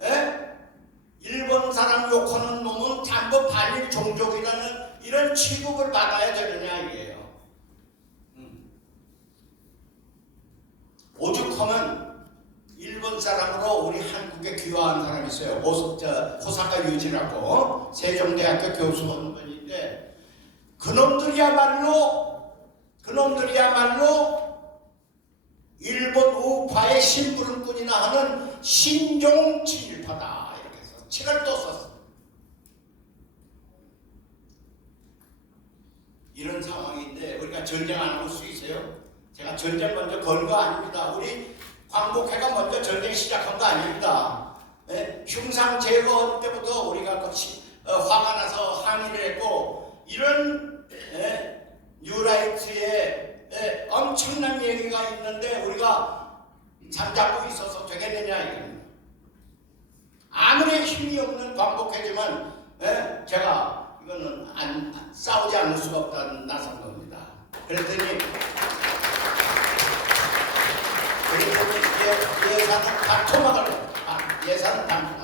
일본 사람 욕하는 놈은 전부 반일 종족이라는 이런 취급을 받아야 되느냐 이게요. 오죽하면 일본 사람으로 우리 한국에 귀화한 사람이 있어요. 호사카 유지라고 세종대학교 교수한 분인데 그놈들이야말로 일본 우파의 심부름꾼이나 하는 신종 친일파다 이렇게 해서 책을 또 썼어. 이런 상황인데 우리가 전쟁 안 할 수 있어요? 제가 전쟁 먼저 건 거 아닙니다. 우리 광복회가 먼저 전쟁 시작한 거 아닙니다. 흉상 제거 때부터 우리가 화가 나서 항의를 했고 이런 뉴라이트의 엄청난 얘기가 있는데 우리가 잠자고 있어서 되겠느냐 이겁니다. 아무리 힘이 없는 광복회지만 제가 이거는 싸우지 않을 수가 없다는 나선 겁니다. 그랬더니 예산은 다 토막을 예산은 다 토막.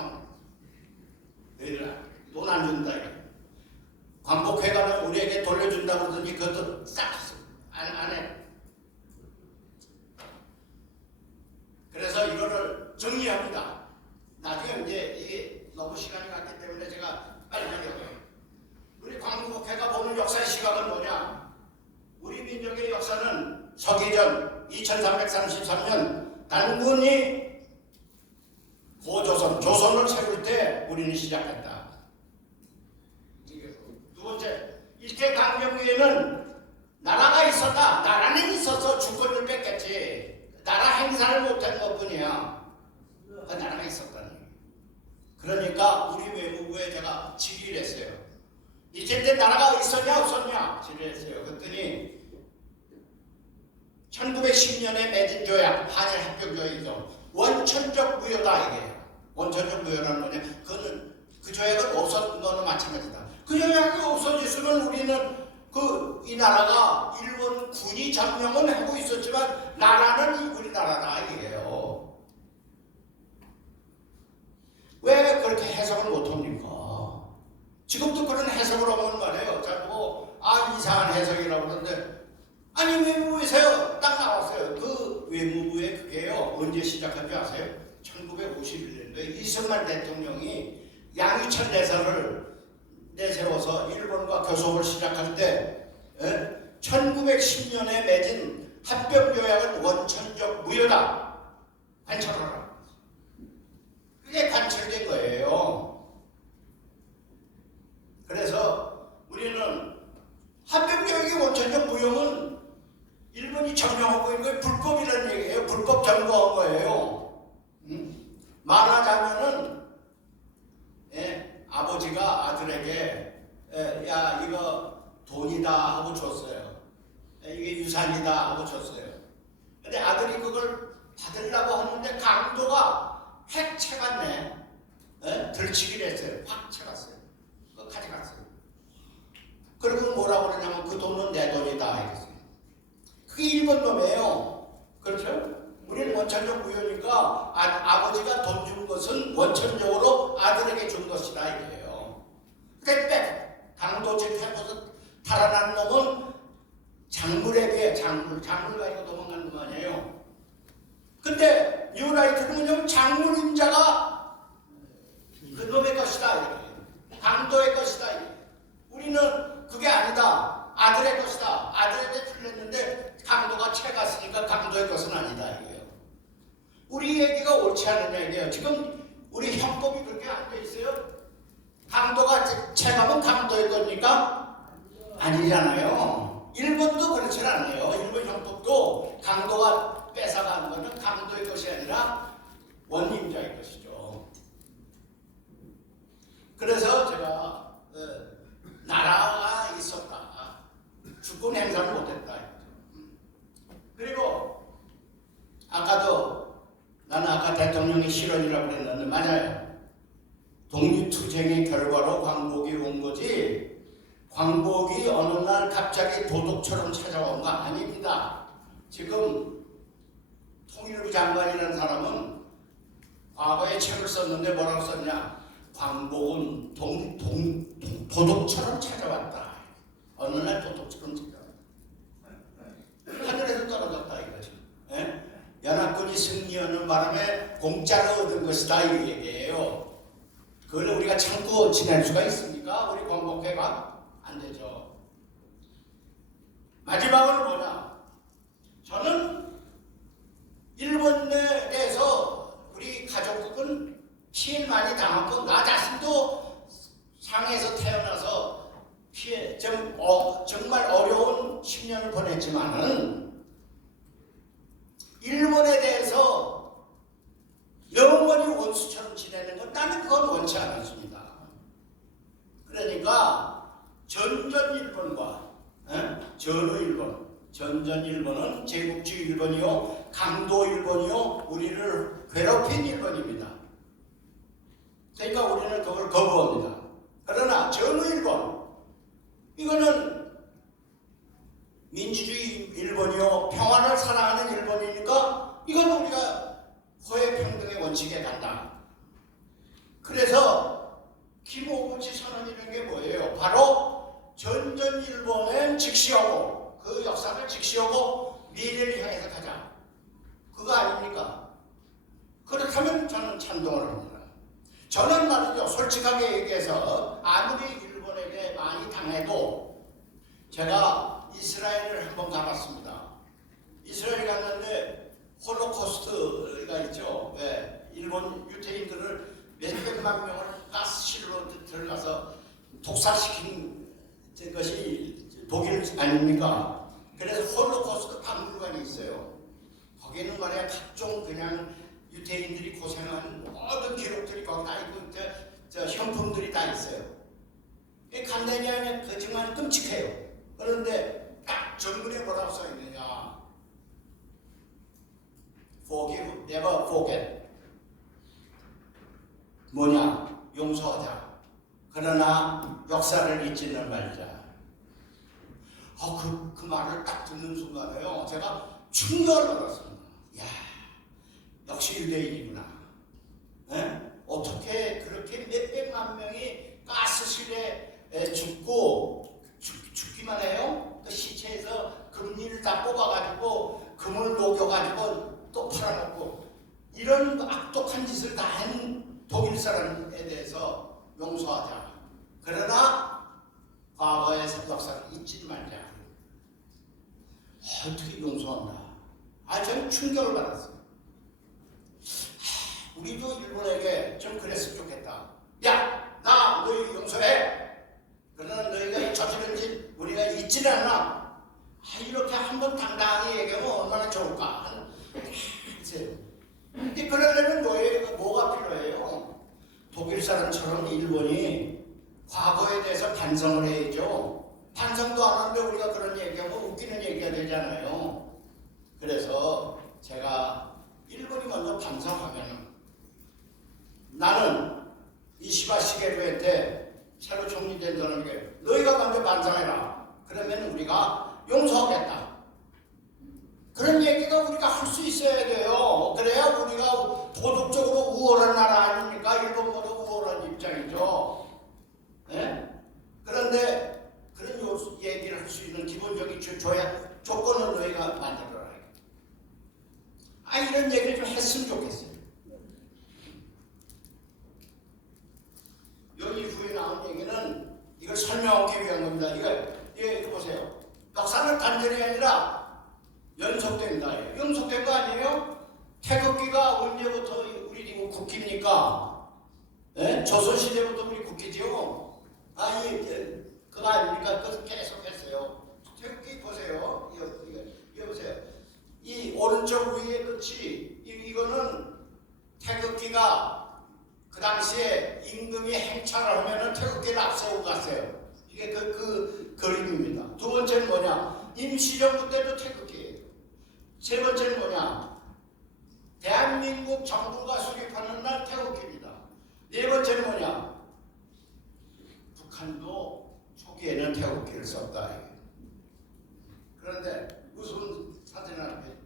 돈 안 준다 이거. 광복회관을 우리에게 돌려준다고 그러더니 그것도 싹 안 해. 그래서 이거를 정리합니다. 나중에 이제 이게 너무 시간이 갔기 때문에 제가 빨리 하려고요. 우리 광복회가 보는 역사의 시각은 뭐냐? 우리 민족의 역사는 서기전 2333년 단군이 조선을 세울 때 우리는 시작했다. 두 번째, 일제강점기에는 나라가 있었다. 나라는 있어서 주권을 뺏겼지. 나라 행사를 못한 것뿐이야. 그 나라가 있었다니. 그러니까 우리 외무부에 제가 질의를 했어요. 일제 때 나라가 있었냐 없었냐 질의를 했어요. 그랬더니 1910년에 맺은 조약, 한일 합격 조약이죠. 원천적 무효다 이게. 원천적 무효라는 거냐? 그거는 그 조약은 없었던 거는 마찬가지다. 그 조약이 없어졌으면 우리는 이 나라가 일본 군이 점령은 하고 있었지만 나라는 우리나라다 이게요. 왜 그렇게 해석을 못합니까? 지금도 그런 해석을 하면 말이에요. 자꾸 이상한 해석이라고 그러는데 아니 외무부에서요 딱 나왔어요. 그 외무부에 그게요 언제 시작한 줄 아세요? 1951년도에 이승만 대통령이 양유천 대사를 내세워서 일본과 교섭을 시작할 때 1910년에 맺은 합병조약은 원천적 무효다. 관철하라. 그게 관철된 거예요. 그래서 우리는 합병조약의 원천적 무효는 일본이 점령하고 있는 게 불법이라는 얘기예요. 불법 점거한 거예요. 말하자면은 아버지가 아들에게 야 이거 돈이다 하고 줬어요. 이게 유산이다 하고 줬어요. 근데 아들이 그걸 받으려고 하는데 강도가 핵 채갔네. 들치기를 했어요. 확 채갔어요. 그거 가져갔어요. 그리고 뭐라고 그러냐면 그 돈은 내 돈이다 이랬어요. 그게 일본 놈이에요. 그렇죠? 우리는 원천적 무효니까 아버지가 돈 준 것은 원천적으로 아들에게 준 것이다 이거예요. 근데 강도짓 해고서 달아난 놈은 장물에게 장물 가지고 도망간 놈 아니에요. 근데 뉴라이트는 뭐냐면 장물 임자가 그 놈의 것이다 이렇게. 강도의 것이다 이렇게. 우리는 그게 아니다. 아들의 것이다. 아들에게 틀렸는데 강도가 채갔으니까 강도의 것은 아니다 이거예요. 우리 얘기가 옳지 않은 얘기예요. 지금 우리 형법이 그렇게 안 돼 있어요. 강도가 채가면 강도의 겁니까? 아니잖아요. 일본도 그렇지 않아요. 일본 형법도 강도가 뺏어가는 것은 강도의 것이 아니라 원임자의 것이죠. 그래서 제가 나라가 있었다. 주권 행사를 못했다. 그리고 아까도 나는 아까 대통령이 실언이라고 그랬는데 맞아요. 독립투쟁의 결과로 광복이 온 거지 광복이 어느 날 갑자기 도둑처럼 찾아온 거 아닙니다. 지금 통일부 장관이라는 사람은 과거에 책을 썼는데 뭐라고 썼냐. 광복은 도둑처럼 찾아왔다. 어느 날 도둑처럼 찾아왔다. 하늘에서 떨어졌다 이거죠. 연합군이 승리하는 바람에 공짜로 얻은 것이다 이 얘기예요. 그걸 우리가 참고 지낼 수가 있습니까? 우리 광복회가 안 되죠. 마지막으로 뭐냐? 저는 일본 내에서 우리 가족국은 피해 많이 당하고 나 자신도 상해에서 태어나서 피해 정말 어려운 10년을 보냈지만은 일본에 대해서 영원히 원수처럼 지내는 건 나는 그건 원치 않았습니다. 그러니까 전전일본과 전전일본은 제국주의 일본이요 강도일본이요 우리를 괴롭힌 일본입니다. 그러니까 우리는 그걸 거부합니다. 그러나 전후일본 이거는 민주주의 일본이요 평화를 사랑하는 일본이니까 이건 우리가 호혜평등의 원칙에 간다. 그래서 김오부치 선언이라는 게 뭐예요? 바로 전전일본은 직시하고 그 역사를 직시하고 미래를 향해서 가자. 그거 아닙니까? 그렇다면 저는 찬동을 합니다. 저는 말이죠. 솔직하게 얘기해서 아무리 일본에게 많이 당해도 제가 이스라엘을 한번 가봤습니다. 이스라엘 갔는데 홀로코스트가 있죠. 일본 유태인들을 몇백만 명을 가스실로 들어가서 독살시킨 것이 독일 아닙니까? 그래서 홀로코스트 박물관이 있어요. 거기는 말이야 각종 그냥 유태인들이 고생한 모든 기록들이 거기 다 있고 저 현품들이 다 있어요. 간단히 하면 그지만 끔찍해요. 그런데 딱 정문에 뭐라고 써있느냐. Forgive, never forget. 뭐냐? 용서하자. 그러나 역사를 잊지는 말자. 그 말을 딱 듣는 순간에요. 제가 충격을 받았습니다. 야, 역시 유대인이구나. 어떻게 그렇게 몇백만 명이 가스실에 죽기만 해요? 그 시체에서 금리를 다 뽑아가지고 금을 녹여가지고 또 팔아먹고 이런 악독한 짓을 다 한 독일 사람에 대해서 용서하자. 그러나 어떻게 용서한다. 저는 충격을 받았어요. 우리도 일본에게 좀 그랬으면 좋겠다. 야, 나 너희 용서해. 그러나 너희가 저지른 일 우리가 잊지는 않아. 이렇게 한번 당당하게 얘기하면 얼마나 좋을까. 글쎄요. 근데 그러려면 뭐가 필요해요? 독일 사람처럼 일본이 과거에 대해서 반성을 해야죠. 반성도 안 하는데 우리가 그런 얘기하면 웃기는 얘기가 되잖아요. 그래서 제가 일본이 먼저 반성하면 나는 이시바 시게루한테 새로 총리된 사람에게 너희가 먼저 반성해라. 그러면 우리가 용서하겠다. 그런 얘기가 우리가 할 수 있어야 돼요. 그래야 우리가 도덕적으로 우월한 나라 아닙니까? 일본보다 우월한 입장이죠. 네? 그런데 그런 얘기를 할 수 있는 기본적인 조건을 너희가 만들어라. 이런 얘기를 좀 했으면 좋겠어요. 여기 이후에 나온 얘기는 이걸 설명하기 위한 겁니다. 이거 보세요. 역사는 단절이 아니라 연속된다. 연속된 거 아니에요? 태극기가 언제부터 우리 국기입니까? 네? 조선시대부터 우리 국기죠? 그거 아닙니까? 그것을 계속 했어요. 태극기 보세요. 이거 보세요. 이 오른쪽 위에 끝이 이거는 태극기가 그 당시에 임금이 행차를 하면은 태극기를 앞세우고 갔어요. 이게 그 그림입니다. 두 번째는 뭐냐? 임시정부 때도 태극기예요. 세 번째는 뭐냐? 대한민국 정부가 수립하는 날 태극기입니다. 네 번째는 뭐냐? 북한도 초기에는 태극기를 썼다. 그런데 무슨 사진을 하나 해줄게요.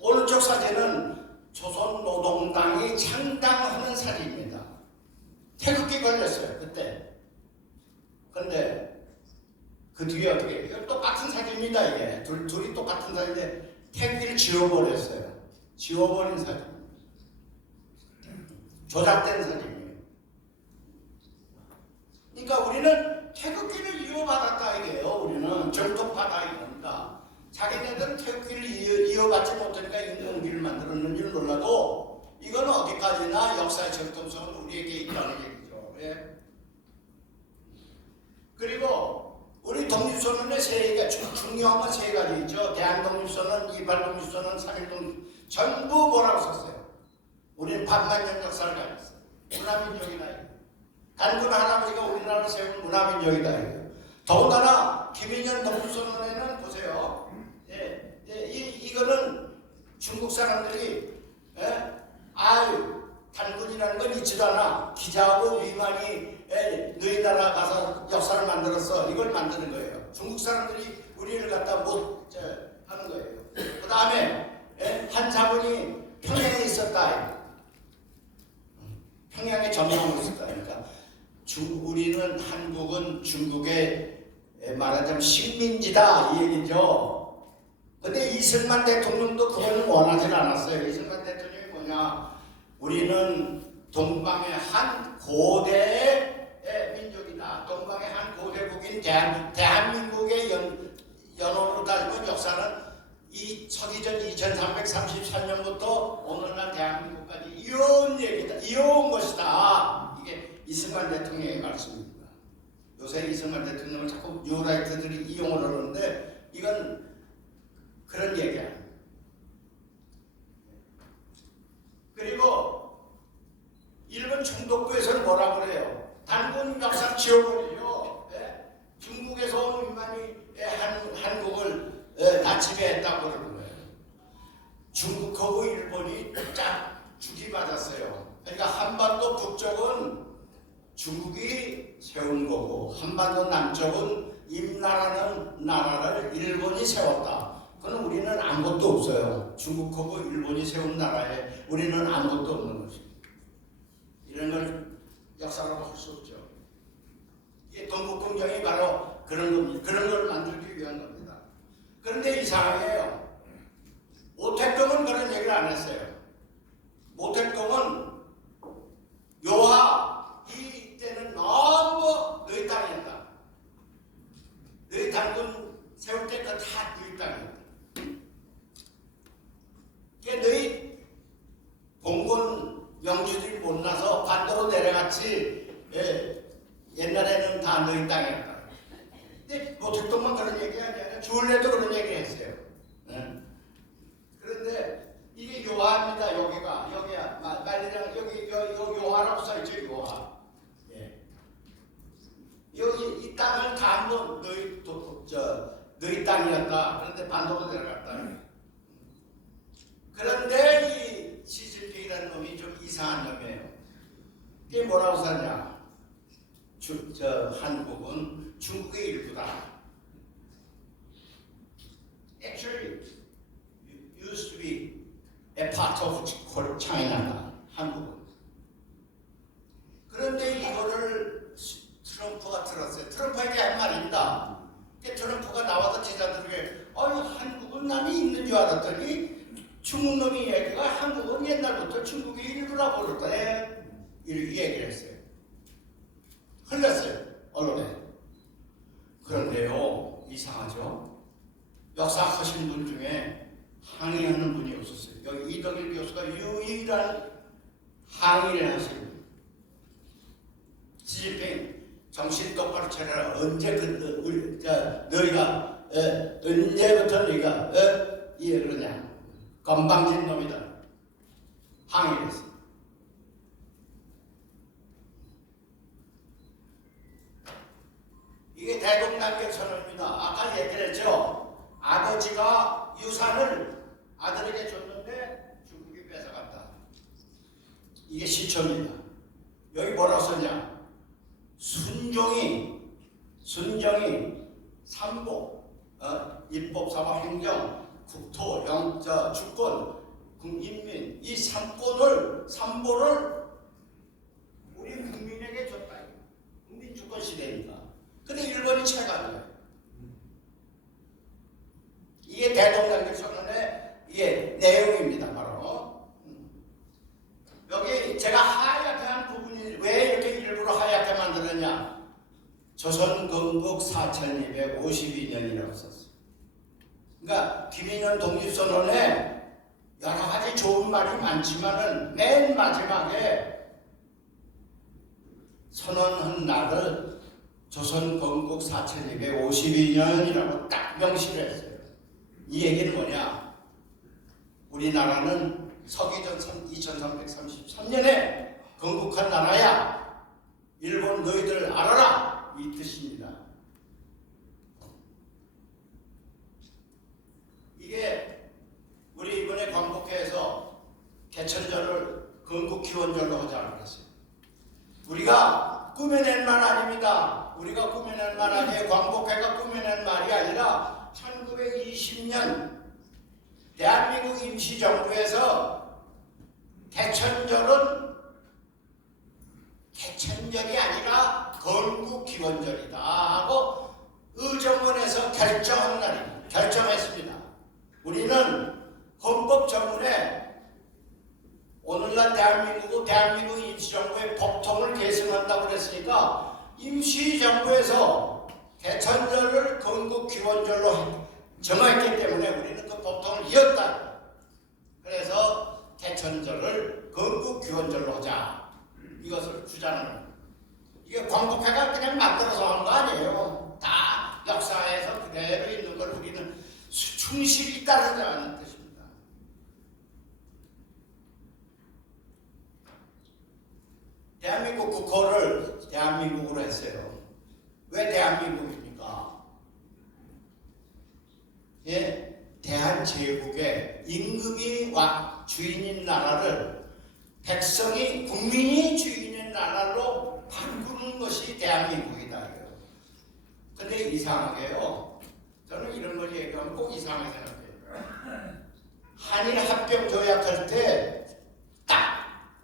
오른쪽 사진은 조선노동당이 창당하는 사진입니다. 태극기 걸렸어요 그때. 근데 그 뒤에 어떻게 해요? 똑같은 사진입니다. 이게 둘이 똑같은 사진인데 태극기를 지워버렸어요. 지워버린 사진. 조작된 사진이에요. 그러니까 우리는 태극기를 이어받았다 이게요. 우리는 정통하다 이겁니다. 자기네들은 태극기를 이어받지 못하니까 인동기를 만들었는지는 몰라도 이건 어디까지나 역사의 정통성은 우리에게 있다는 얘기죠. 예. 그리고 우리 독립선언의 세 가지, 중요한 건 세 가지 있죠. 대한독립선언, 이발독립선언, 3.1독립 전부 뭐라고 썼어요? 우리는 반만년 역사를 가졌어요. 문화민족이다. 단군 할아버지가 우리나라를 세운 문화민족이다. 더군다나 김일년 독립선언에는 보세요. 이거는 중국 사람들이 단군이라는 건 있지도 않아. 기자하고 위만이 너희 나라 가서 역사를 만들었어. 이걸 만드는 거예요. 중국 사람들이 우리를 갖다 못 하는 거예요. 그 다음에 한사분이 평양에 있었다. 평양에 점령하고 있었다. 그러니까 우리는 한국은 중국의 말하자면 식민지다 이 얘기죠. 근데 이승만 대통령도 그거는 원하지 않았어요. 이승만 대통령이 뭐냐? 우리는 동방의 한 고대의 민족이다. 동방의 한 고대국인 대한민국의 연원으로 따지면 역사는 이 서기전 2333년부터 오늘날 대한민국까지 이어온 얘기다. 이어온 것이다. 이게 이승만 대통령의 말씀입니다. 요새 이승만 대통령을 자꾸 뉴라이트들이 이용을 하는데 이건 그런 얘기야. 그리고 일본 중독부에서는 뭐라고 그래요? 단군 역사 지워버리죠. 중국에서 온 인만이 한국을 다 지배했다고 그러는 거예요. 중국하고 일본이 쫙 주기받았어요. 그러니까 한반도 북쪽은 중국이 세운 거고 한반도 남쪽은 임나라는 나라를 일본이 세웠다. 그건 우리는 아무것도 없어요. 중국하고 일본이 세운 나라에 우리는 아무것도 없는 것입니다. 이런 걸 역사라고 할 수 없죠. 이게 동북공정이 바로 그런 겁니다. 그런 걸 만들기 위한 겁니다. 그런데 이상해요. 모택동은 그런 얘기를 안 했어요. 모택동은 요하 이때는 너무 너희 땅이었다. 너희 단군 세울 때 다 너희 땅이었다. 땅이었다. 근데 모택동만 그런 얘기가 아니라 주울레도 그런 얘기를 했어요. 네? 그런데 이게 요하입니다. 여기야 말리랑 여기 요하라고 써있죠. 요하. 예. 여기 이 땅을 다 너희 땅이었다. 그런데 반도로 들어갔다. 그런데 이 시진핑이라는 놈이 좀 이상한 놈이에요. 이게 뭐라고 썼냐? 한국은 중국의 일부다. Actually, used to be a part of China다. 한국은. 그런데 이거를 트럼프가 들었어요. 트럼프에게 한 말입니다. 트럼프가 나와서 제자들에게 한국은 남이 있는 줄 알았더니 중국 놈이 얘기가 한국은 옛날부터 중국의 일부라고 그랬다. 이렇게 얘기를 했어요. 흘렸어요. 언론에. 그런데요. 이상하죠. 역사하신 분 중에 항의하는 분이 없었어요. 여기 이덕일 교수가 유일한 항의를 하신 분. 시진핑 정신 똑바로 차려라. 너희가 언제부터 너희가 그러냐. 건방진 놈이다. 항의를 했어요. 이게 대동단결 선언입니다. 아까 얘기를 했죠. 아버지가 유산을 아들에게 줬는데 중국이 뺏어갔다. 이게 시초입니다. 여기 뭐라고 썼냐? 순종이 삼복, 입법, 사법, 행정, 국토, 영자, 주권, 국인민 이 삼보를 우리 국민에게 줬다. 국민 주권 시대입니다. 근데 일본이 채가요. 이게 대동단결 선언의 이게 내용입니다. 바로 여기 제가 하얗게 한 부분이 왜 이렇게 일부러 하얗게 만들었냐? 조선 건국 4252년이라고 썼어요. 그러니까 김인현 독립선언에 여러 가지 좋은 말이 많지만은 맨 마지막에 선언한 날을 조선 건국 4252년이라고 딱 명시를 했어요. 이 얘기는 뭐냐? 우리나라는 서기전 2333년에 건국한 나라야. 일본 너희들 알아라. 이 뜻입니다. 이게 우리 이번에 광복회에서 개천절을 건국기원절로 하자고 그랬어요. 우리가 꾸며낸 말 아닙니다. 우리가 꾸며낸 말 아니에요. 광복회가 꾸며낸 말이 아니라 1920년 대한민국 임시정부에서 개천절이 아니라 건국기원절이다 하고 의정원에서 결정한 날입니다. 결정했습니다. 우리는 헌법정문에 오늘날 대한민국 임시정부의 법통을 계승한다고 그랬으니까 임시정부에서 개천절을 건국기원절로 정했기 때문에 우리는 그 법통을 이었다. 그래서 개천절을 건국기원절로 하자. 이것을 주장합니다. 이게 광복회가 그냥 만들어서 한 거 아니에요. 다 역사에서 그대로 있는 걸 우리는 충실히 따르자는 뜻입니다. 대한민국 국호를 대한민국으로 했어요. 왜 대한민국입니까? 예, 대한제국의 임금이 주인인 나라를 백성이 국민이 주인인 나라로 바꾸는 것이 대한민국이다. 근데 이상하게요. 저는 이런 걸 얘기하면 꼭 이상하게 생각해요. 한일 합병 조약할 때 딱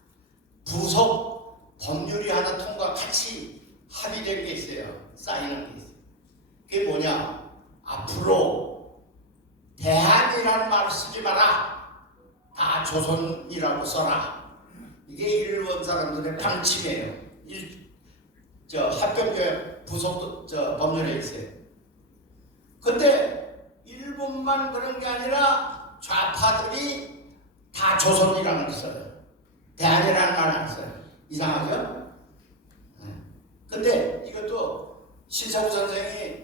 부속 법률이 하나 통과 같이 합의된 게 있어요. 사인한 게 있어요. 그게 뭐냐? 앞으로 대한이라는 말을 쓰지 마라. 다 조선이라고 써라. 이게 일본 사람들의 방침이에요. 합병조약 부속 법률에 있어요. 근데 일본만 그런 게 아니라 좌파들이 다 조선이라는 걸 써요. 대한이라는 말을 안 써요. 이상하죠? 근데 이것도 신석우 선생이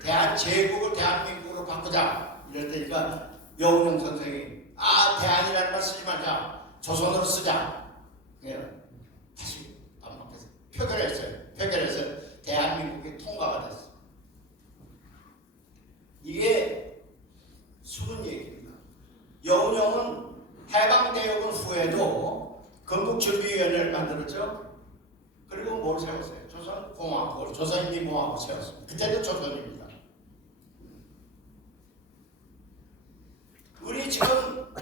대한제국을 대한민국으로 바꾸자 이랬더니까 여운형 선생이 대한이라는 말 쓰지 말자, 조선으로 쓰자. 다시 반박해서 표결했어요. 표결해서 대한민국이 통과가 됐어. 이게 숨은 얘기입니다. 여운형은 해방대혁은 후에도 건국준비위원회를 만들었죠. 그리고 뭘 세웠어요? 조선공화국을, 조선인민공화국을 세웠습니다. 그때도 조선입니다. 우리 지금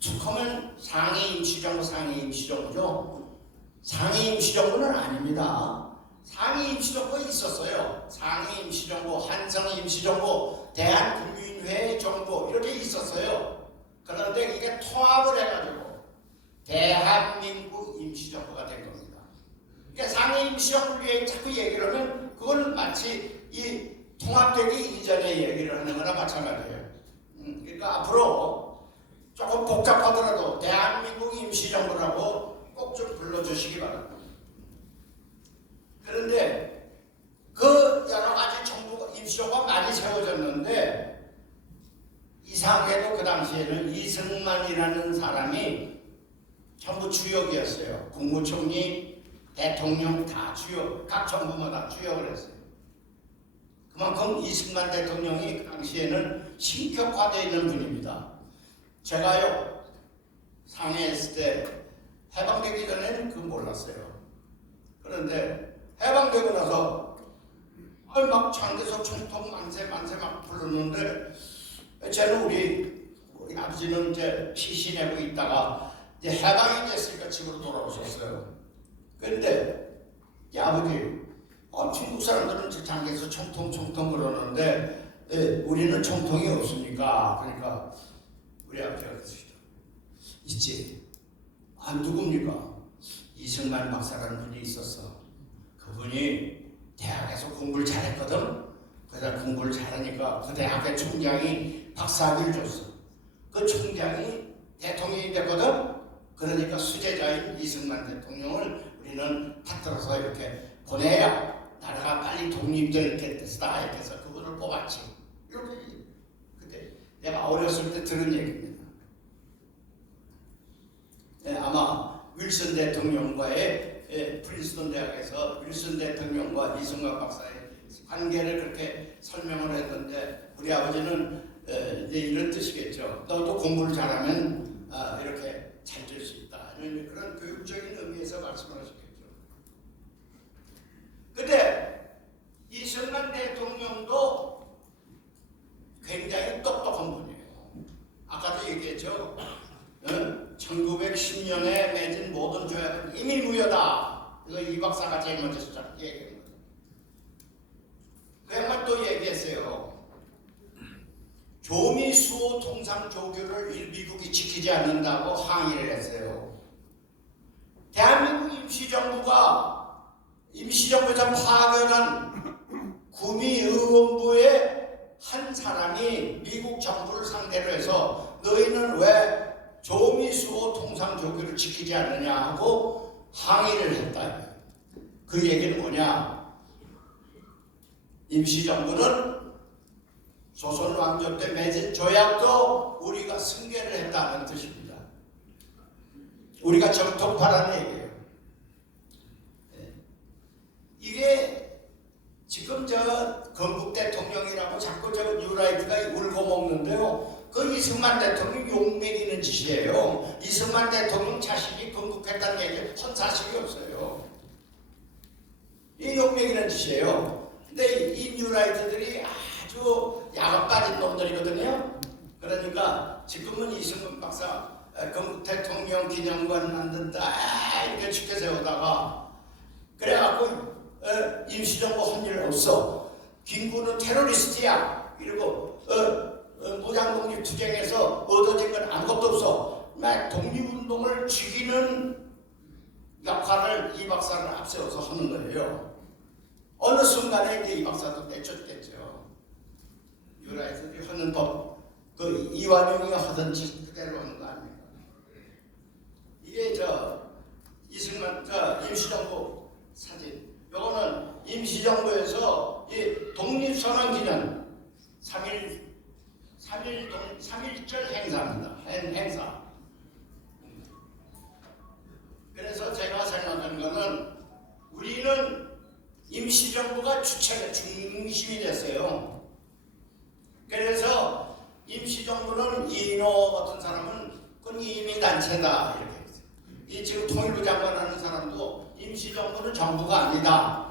축하면 상해 임시정부, 상해 임시정부죠. 상해 임시정부는 아닙니다. 상해 임시정부가 있었어요. 상해 임시정부, 한성 임시정부, 대한국민회 정부 이렇게 있었어요. 그런데 이게 통합을 해가지고 대한민국 임시정부가 된 겁니다. 그러니까 상해 임시정부를 위해 자꾸 얘기를 하면 그건 마치 이 통합되기 이전에 얘기를 하는 거나 마찬가지예요. 그러니까 앞으로 조금 복잡하더라도 대한민국 임시정부라고 꼭 좀 불러주시기 바랍니다. 그런데 그 여러 가지 정부가 임시정부가 많이 세워졌는데 이상하게도 그 당시에는 이승만이라는 사람이 전부 주역이었어요. 국무총리, 대통령 다 주역, 각 정부마다 주역을 했어요. 그만큼 이승만 대통령이 그 당시에는 신격화되어 있는 분입니다. 제가요 상해에 있을 때 해방되기 전에는 그건 몰랐어요. 그런데 해방되고 나서 막 장대석 총통 만세 막 부르는데 쟤는 우리 아버지는 이제 피신하고 있다가 이제 해방이 됐으니까 집으로 돌아오셨어요. 그런데 아버지 중국 사람들은 장대석 총통 그러는데 우리는 총통이 없습니까? 그러니까 우리 아버지가 그러시죠. 있지. 누굽니까? 이승만 박사라는 분이 있었어. 그분이 대학에서 공부를 잘했거든. 그래서 공부를 잘하니까 그 대학의 총장이 박사학위를 줬어. 그 총장이 대통령이 됐거든. 그러니까 수제자인 이승만 대통령을 우리는 받들어서 이렇게 보내야 나라가 빨리 독립될 때다 이렇게 해서 그분을 뽑았지. 이렇게 그때 내가 어렸을 때 들은 얘기입니다. 아마 윌슨 대통령과의 프린스턴 대학에서 윌슨 대통령과 이승만 박사의 관계를 그렇게 설명을 했는데 우리 아버지는 이제 이런 뜻이겠죠. 너도 공부를 잘하면 이렇게 잘 될 수 있다. 그런 교육적인 의미에서 말씀을 하셨겠죠. 근데 이승만 대통령도 굉장히 똑똑한 분이에요. 아까도 얘기했죠. 1910년에 맺은 모든 조약은 이미 무효다. 이거 이 박사가 제일 먼저 얘기한 거예요. 그 양반 또 얘기했어요. 조미수호 통상조교를 미국이 지키지 않는다고 항의를 했어요. 대한민국 임시정부에서 파견한 구미의원부의 한 사람이 미국 정부를 상대로 해서 너희는 왜 조미수호 통상조교를 지키지 않느냐 하고 항의를 했다. 그 얘기는 뭐냐? 임시정부는 조선 왕조 때 맺은 조약도 우리가 승계를 했다는 뜻입니다. 우리가 정통파라는 얘기예요. 이게 지금 건국 대통령이라고 자꾸 뉴라이트가 울고 먹는데요. 그 이승만 대통령 욕먹이는 짓이에요. 이승만 대통령 자신이 건국했다는 얘기 헌사실이 없어요. 이 욕먹이는 짓이에요. 근데 이 뉴라이트들이 아주 야가 빠진 놈들이거든요. 그러니까 지금은 이승만 박사 건국 대통령 기념관 만든다 이렇게 축해 세우다가 그래갖고 임시정부 한 일 없어. 김구는 테러리스트야. 그리고 무장독립투쟁에서 얻어진 건 아무것도 없어. 독립운동을 죽이는 역할을 이 박사를 앞세워서 하는 거예요. 어느 순간에 이제 이 박사도 내쫓겠죠. 유라이트들이 하는 법, 그 이완용이 하던 짓 그대로 하는 거 아닙니까? 이게 이승만 임시정부 사진. 요거는 임시정부에서 이 독립선언기념 3.1절 행사입니다. 행사. 그래서 제가 생각하는 거는 우리는 임시정부가 주체가 중심이 됐어요. 그래서 임시정부는 이인호 같은 사람은 그건 이민단체다 이렇게 했어요. 이 지금 통일부 장관 하는 사람도 임시정부는 정부가 아니다.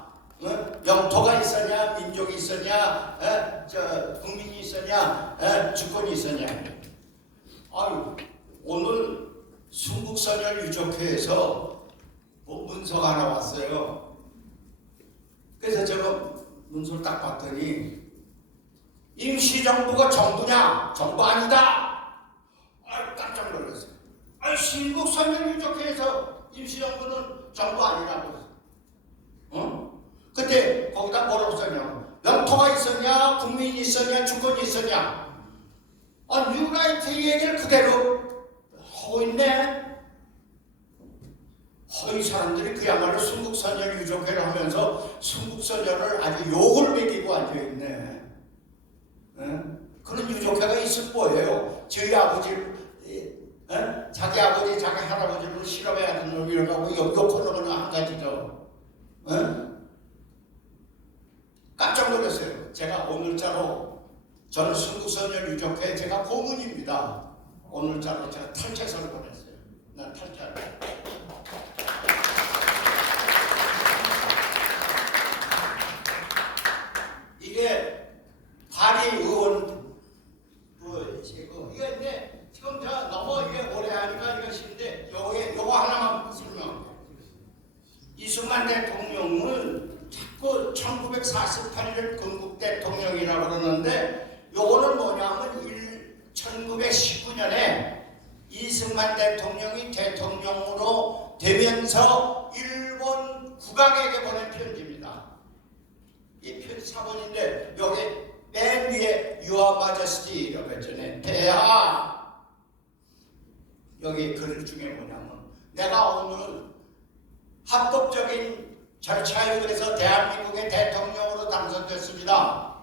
영토가 있었냐, 민족이 있었냐, 국민이 있었냐, 주권이 있었냐. 아유, 오늘 순국선열 유족회에서 문서가 하나 왔어요. 그래서 제가 문서를 딱 봤더니 임시정부가 정부냐? 정부 아니다. 아유, 깜짝 놀랐어요. 아유, 순국선열 유족회에서 임시정부는 정부 아니라고. 그때 거기다 뭐라고 썼냐고. 영토가 있었냐, 국민이 있었냐, 주권이 있었냐. 뉴라이트 얘기를 그대로 하고 있네. 이 사람들이 그야말로 순국선열 유족회를 하면서 순국선열을 아주 욕을 먹이고 앉아있네. 그런 유족회가 있을 거예요. 저희 아버지, 자기 아버지, 자기 할아버지를 실험해야 하는 놈이라고 욕하는 건 한 가지죠. 깜짝 놀랐어요. 제가 오늘자로 저는 순국선열 유족회 제가 고문입니다. 오늘자로 제가 탈퇴서를 보냈어요. 난 탈퇴를. 이게 발의 의원 이거 이제 지금 저 너무 이게 오래 하니까 이것인데 요거 하나만 설명. 이승만 대통령은 자꾸 1948년 건국 대통령이라고 그러는데 요거는 뭐냐면 1919년에 이승만 대통령이 대통령으로 되면서 일본 국왕에게 보낸 편지입니다. 이 편지 사본인데 여기 맨 위에 Your Majesty 이라고 했잖아요. 폐하. 여기 글 중에 뭐냐면 내가 오늘 합법적인 절차에 의해서 대한민국의 대통령으로 당선됐습니다.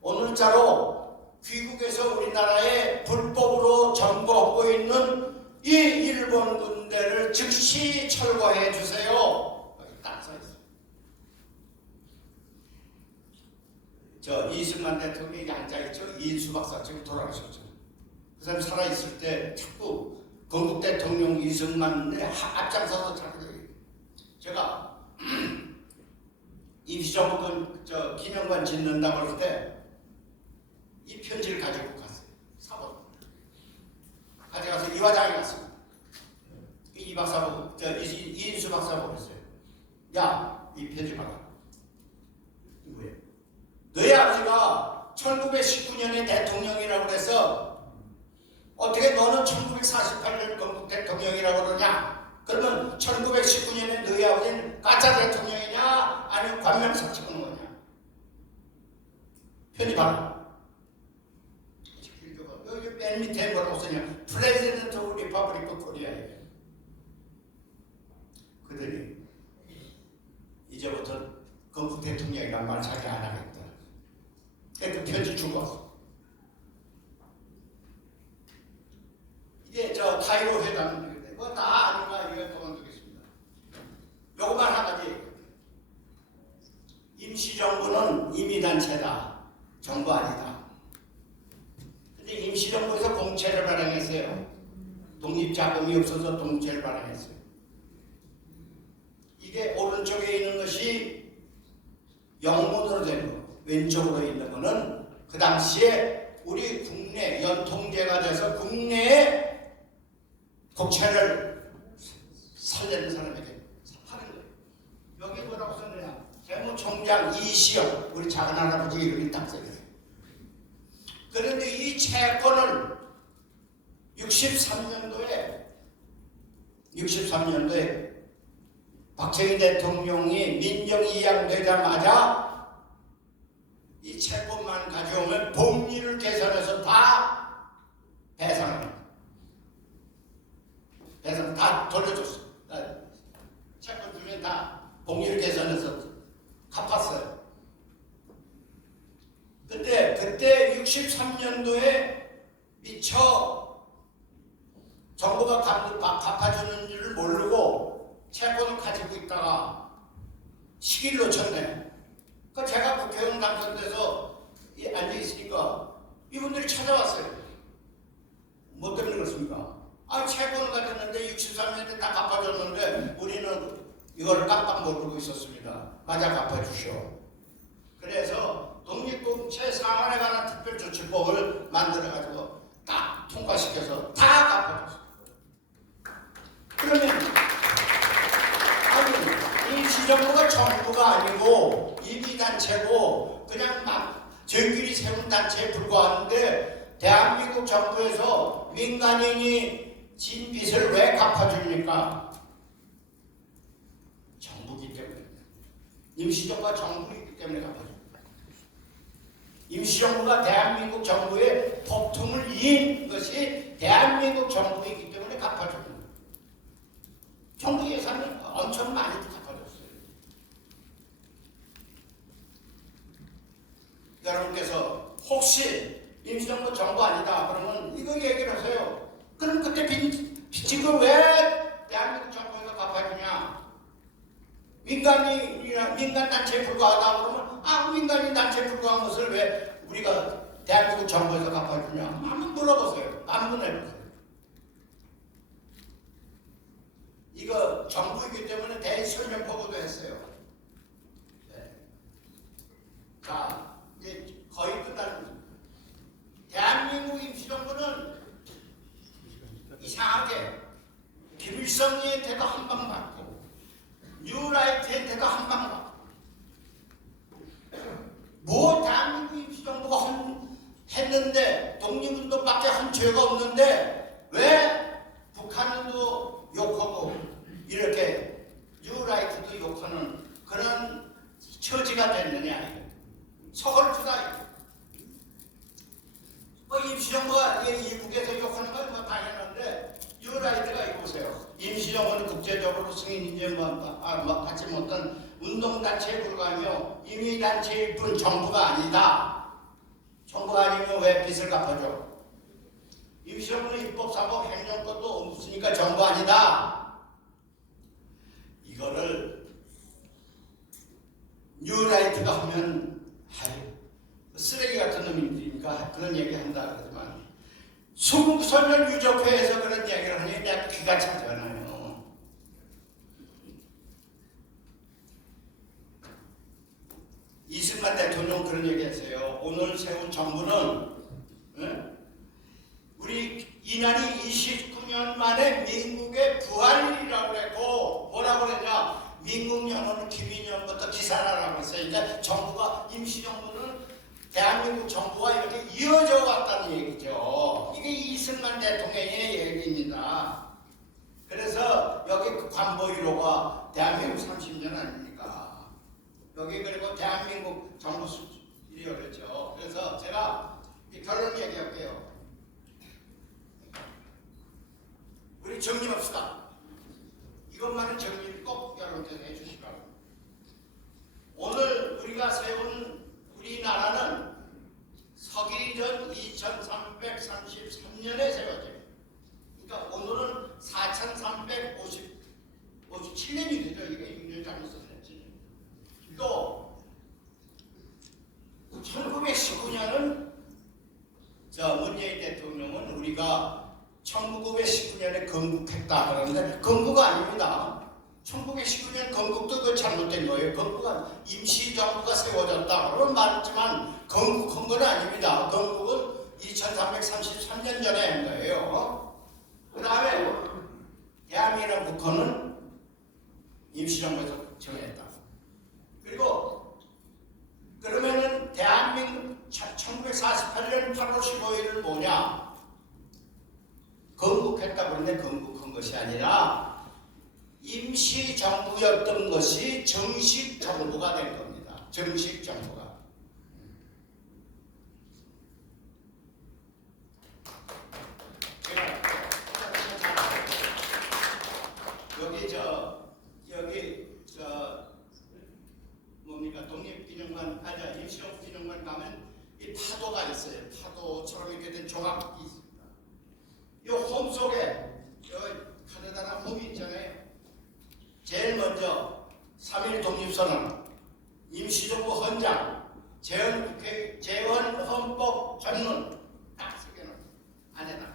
오늘자로 귀국에서 우리나라에 불법으로 점거하고 있는 이 일본 군대를 즉시 철거해 주세요. 여기 딱 써있어요. 저 이승만 대통령이 앉아있죠. 이인수 박사 지금 돌아가셨죠. 그 사람 살아있을 때 자꾸 건국 대통령 이승만의 앞장서서 자꾸 제가 임시정부 기념관 짓는다고 할 때 이 편지를 가지고 갔어요. 사본 가져가서 이화장에 갔습니다. 이 박사 보고 이인수 박사 보고 했어요. 야, 이 편지 봐라. 뭐예요? 너희 아버지가 1919년에 대통령이라고 그래서 어떻게 너는 1948년 건국 대통령이라고 그러냐? 그러면 1919년에 너희 아버지는 가짜 대통령이냐? 아니면 관명서 찍은 거냐? 편지 봐라. 여기 맨 밑에 뭐라고 쓰냐? President of Republic of Korea. 그들이 이제부터 건국 대통령이란 말 자기 안 하겠다. 그 편지 주고 왔어. 이게 저 카이로 회담인데 그거 다 아닌가 이거 그만두겠습니다. 요거만 한 가지. 임시정부는 임의단체다. 정부 아니다. 근데 임시정부에서 공채를 발행했어요. 독립자금이 없어서 공채를 발행했어요. 이게 오른쪽에 있는 것이 영문으로 된 거, 왼쪽으로 있는 거는 그 당시에 우리 국내 연통제가 돼서 국내에 국채를 살리는 사람에게 하는 거예요. 여기 뭐라고 썼느냐? 재무총장 이시영, 우리 작은 할아버지 이름이 딱 써있어요. 그런데 이 채권을 63년도에 박정희 대통령이 민정이양되자마자 이 채권만 가져오면 복리를 계산해서 다 배상합니다. 배상 다 돌려줬어. 채권 중에 다 복리를 계산해서 갚았어요. 그때 63년도에 미처 정부가 갚아주는 줄을 모르고 채권을 가지고 있다가 시기를 놓쳤네. 그러니까 제가 국회의원 당선돼서 앉아있으니까 이분들이 찾아왔어요. 뭐 때문에 그렇습니까? 아, 채권을 가졌는데 63년에 다 갚아줬는데 우리는 이거를 깜빡 모르고 있었습니다. 맞아, 갚아주시오. 그래서 독립공채 상환에 관한 특별조치법을 만들어가지고 딱 통과시켜서 다 갚아줬어요. 그러면 아니, 임시정부가 정부가 아니고 이비단체고 그냥 막 저희끼리 세운 단체에 불과한데 대한민국 정부에서 민간인이 진 빚을 왜 갚아줍니까? 정부기 때문에. 임시정부가 정부이기 때문에 갚아줍니다. 임시정부가 대한민국 정부의 법통을 이은 것이 대한민국 정부이기 때문에 갚아줍니다. 정부 예산은 엄청 많이 갚아줬어요. 여러분께서 혹시 임시정부 정부 아니다 그러면 이거 얘기를 하세요. 그럼 그때 빚을 왜 대한민국 정부에서 갚아주냐? 민간 단체에 불과하다 그러면 민간인 단체에 불과한 것을 왜 우리가 대한민국 정부에서 갚아주냐? 한번 물어보세요. 반문해보세요. 이거 정부이기 때문에 대인 설명 보고도 했어요. 네. 자, 이제 거의 끝났습니다. 대한민국 임시정부는 이상하게 김일성이한테도 한 방 받고 뉴라이트한테도 한 방 받고 뭐 대한민국 임시정부가 했는데 독립운동밖에 한 죄가 없는데 왜 북한도 욕하고 이렇게 뉴라이트도 욕하는 그런 처지가 됐느냐. 서글프다. 임시정부가 이북에서 욕하는 건 뭐 당연한데 뉴라이트가 이보세요. 임시정부는 국제적으로 승인 인정 받지 못한 운동단체에 불과하며 임의단체일 뿐 정부가 아니다. 정부가 아니면 왜 빚을 갚아줘? 임시정부는 입법사고 행정권도 없으니까 정부 아니다. 이거를 뉴라이트가 하면 쓰레기 같은 놈이니까 그런 얘기 한다 그러지만 수국선열 유적회에서 그런 얘기를 하니 내가 귀가 차잖아요. 이승만 대통령 그런 얘기 했어요. 오늘 세운 정부는 우리 이날이 29년 만에 민국의 부활이라고 그랬고 뭐라고 그랬냐? 민국연호는 김인영부터 기사라라고 했어요. 그러니까 정부가 임시정부는 대한민국 정부와 이렇게 이어져 왔다는 얘기죠. 이게 이승만 대통령의 얘기입니다. 그래서 여기 그 관보 1호가 대한민국 30년 아닙니까? 여기 그리고 대한민국 정부 수준이라고 그랬죠. 그래서 제가 결론 얘기할게요. 우리 정리합시다. 이것만은 정리를 꼭 여러분께서 해주시라고. 오늘 우리가 세운 우리나라는 서기전 2333년에 세워져요. 그러니까 오늘은 4357년이 되죠. 이게 6년 잘못 썼지. 또 1919년은 문재인 대통령은 우리가 1919년에 건국했다 그러는데 건국가 아닙니다. 1919년 건국도 그 잘못된 거예요. 건국은 임시정부가 세워졌다 그런 말했지만 건국한 건 아닙니다. 건국은 2333년 전에 한 거예요. 그 다음에 대한민국 국헌은 임시정부에서 정했다. 그리고 그러면은 대한민국 1948년 8월 15일은 뭐냐? 건국했다 그러는데 건국한 것이 아니라 임시정부였던 것이 정식 정부가 된 겁니다. 정식 정부가. 여기 뭡니까 독립기념관 임시정부 기념관 가면 이 파도가 있어요. 파도처럼 이렇게 된 조각이 있습니다. 이 홈 속에 카네다란 홈이 있잖아요. 제일 먼저 3.1 독립선언, 임시정부 헌장, 재헌헌법 전문 딱 쓰게는 안에다.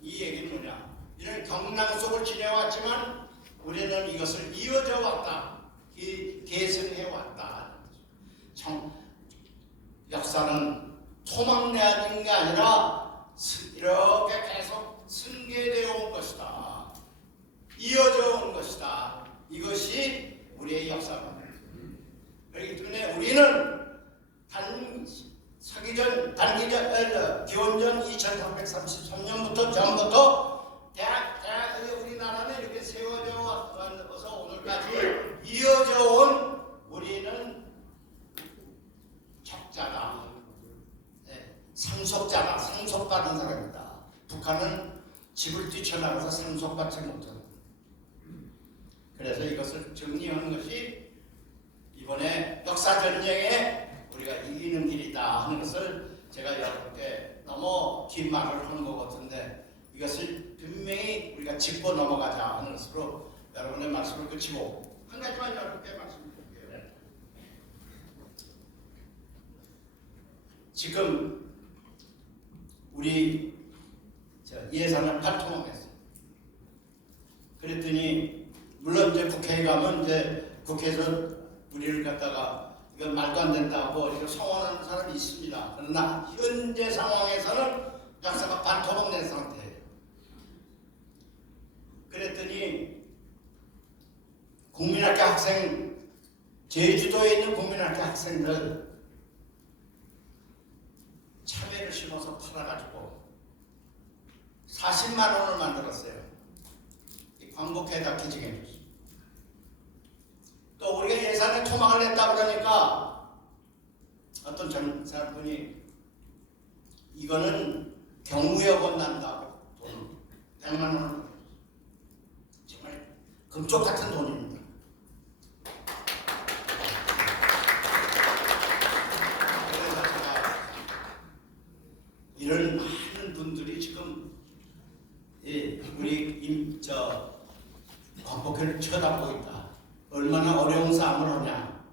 이 얘기는 뭐냐? 이런 경랑 속을 지내왔지만 우리는 이것을 이어져 왔다. 계승해 왔다. 역사는 토막내는 게 아니라 이렇게 계속 승계되어 온 것이다. 이어져 온 것이다. 이것이 우리의 역사입니다. 그렇기 때문에 우리는 기원전 2333년부터 전부터 우리나라는 이렇게 세워져 와서 오늘까지 이어져 온 우리는 적자다. 상속자다. 상속받은 사람이다. 북한은 집을 뛰쳐나가서 상속받지 못한다. 그래서 이것을 정리하는 것이 이번에 역사전쟁에 우리가 이기는 길이다 하는 것을 제가 여러분께 너무 긴 말을 한 것 같은데 이것을 분명히 우리가 짚고 넘어가자 하는 것으로 여러분의 말씀을 그치고 한 가지만 여러분께 말씀드릴게요. 지금 우리 예산을 발통했어요. 그랬더니 물론 이제 국회에 가면 이제 국회에서 우리를 갖다가 이건 말도 안 된다고 이렇게 성원하는 사람이 있습니다. 그러나 현재 상황에서는 역사가 반토막낸 상태예요. 그랬더니 국민학교 학생, 제주도에 있는 국민학교 학생들 참외를 심어서 팔아가지고 40만 원을 만들었어요. 이 광복회에다 기증해 줬어요. 또 우리가 예산에 토막을 냈다 그러니까 어떤 젊은 사람분이 이거는 경무여건 난다고 돈 100만 원을 정말 금쪽 같은 돈입니다. 그래서 제가 이런 많은 분들이 지금 우리 광복회를 쳐다보고 있다. 얼마나 어려운 싸움을 하냐.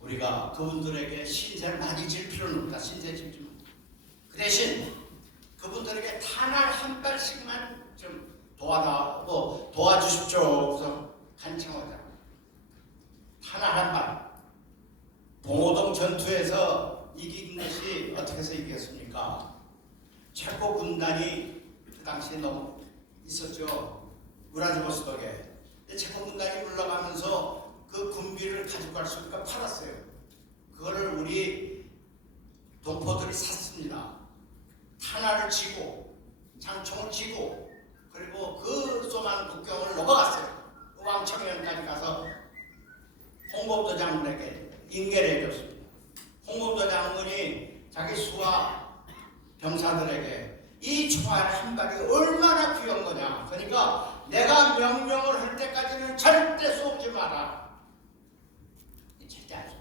우리가 그분들에게 신세를 많이 질 필요는 없다. 신세 질지 마. 그 대신 그분들에게 탄알 한 발씩만 좀 도와주십시오. 그래서 간청하자. 탄알 한 발. 봉오동 전투에서 이긴 것이 어떻게 해서 이겼습니까? 체코 군단이 그 당시에 너무 있었죠. 우라지보스톡에. 체코 군단이 물러가면서 그 군비를 가지고 갈 수 있으니까 팔았어요. 그거를 우리 동포들이 샀습니다. 탄알을 치고 장총을 치고 그리고 그 소만 국경을 넘어갔어요. 왕청년까지 가서 홍범도 장군에게 인계를 해줬습니다. 홍범도 장군이 자기 수하 병사들에게 이 총알 한 발이 얼마나 귀한 거냐. 그러니까 내가 명령을 할 때까지는 절대 쏘지 마라. 절대 안 쏘.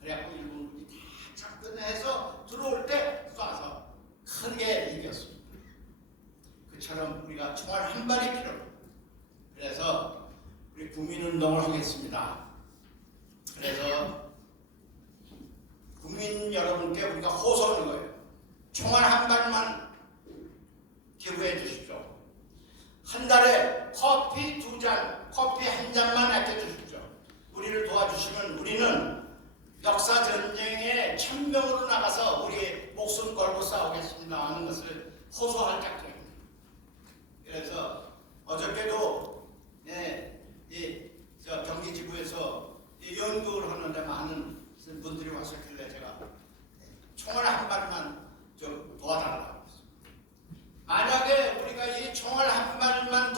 그래갖고 일본군이 다 접근해서 들어올 때 쏴서 크게 이겼습니다. 그처럼 우리가 총알 한 발이 필요합니다. 그래서 우리 국민운동을 하겠습니다. 그래서 국민 여러분께 우리가 호소하는 거예요. 총알 한 발만 기부해 주십시오. 한 달에 커피 2잔, 커피 한 잔만 아껴주십시오. 우리를 도와주시면 우리는 역사전쟁에 천명으로 나가서 우리의 목숨 걸고 싸우겠습니다 하는 것을 호소할 작정입니다. 그래서 어저께도 경기지구에서 연극을 하는데 많은 분들이 왔었길래 제가 총알 한 발만 좀 도와달라고 했어요. 만약에 우리가 이 총알 한 발만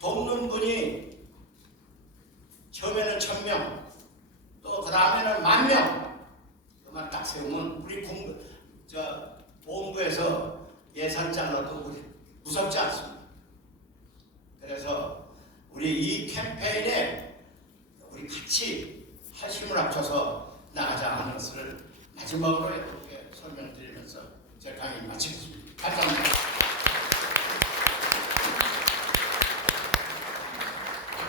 돕는 분이 처음에는 1000명, 또 그 다음에는 10,000명, 그만 딱 세우면 우리 보험부에서 예산 잘라도 우리 무섭지 않습니다. 그래서 우리 이 캠페인에 우리 같이 힘을 합쳐서 나가자 하는 것을 마지막으로 이렇게 설명드리면서 제 강의 마치겠습니다. 감사합니다.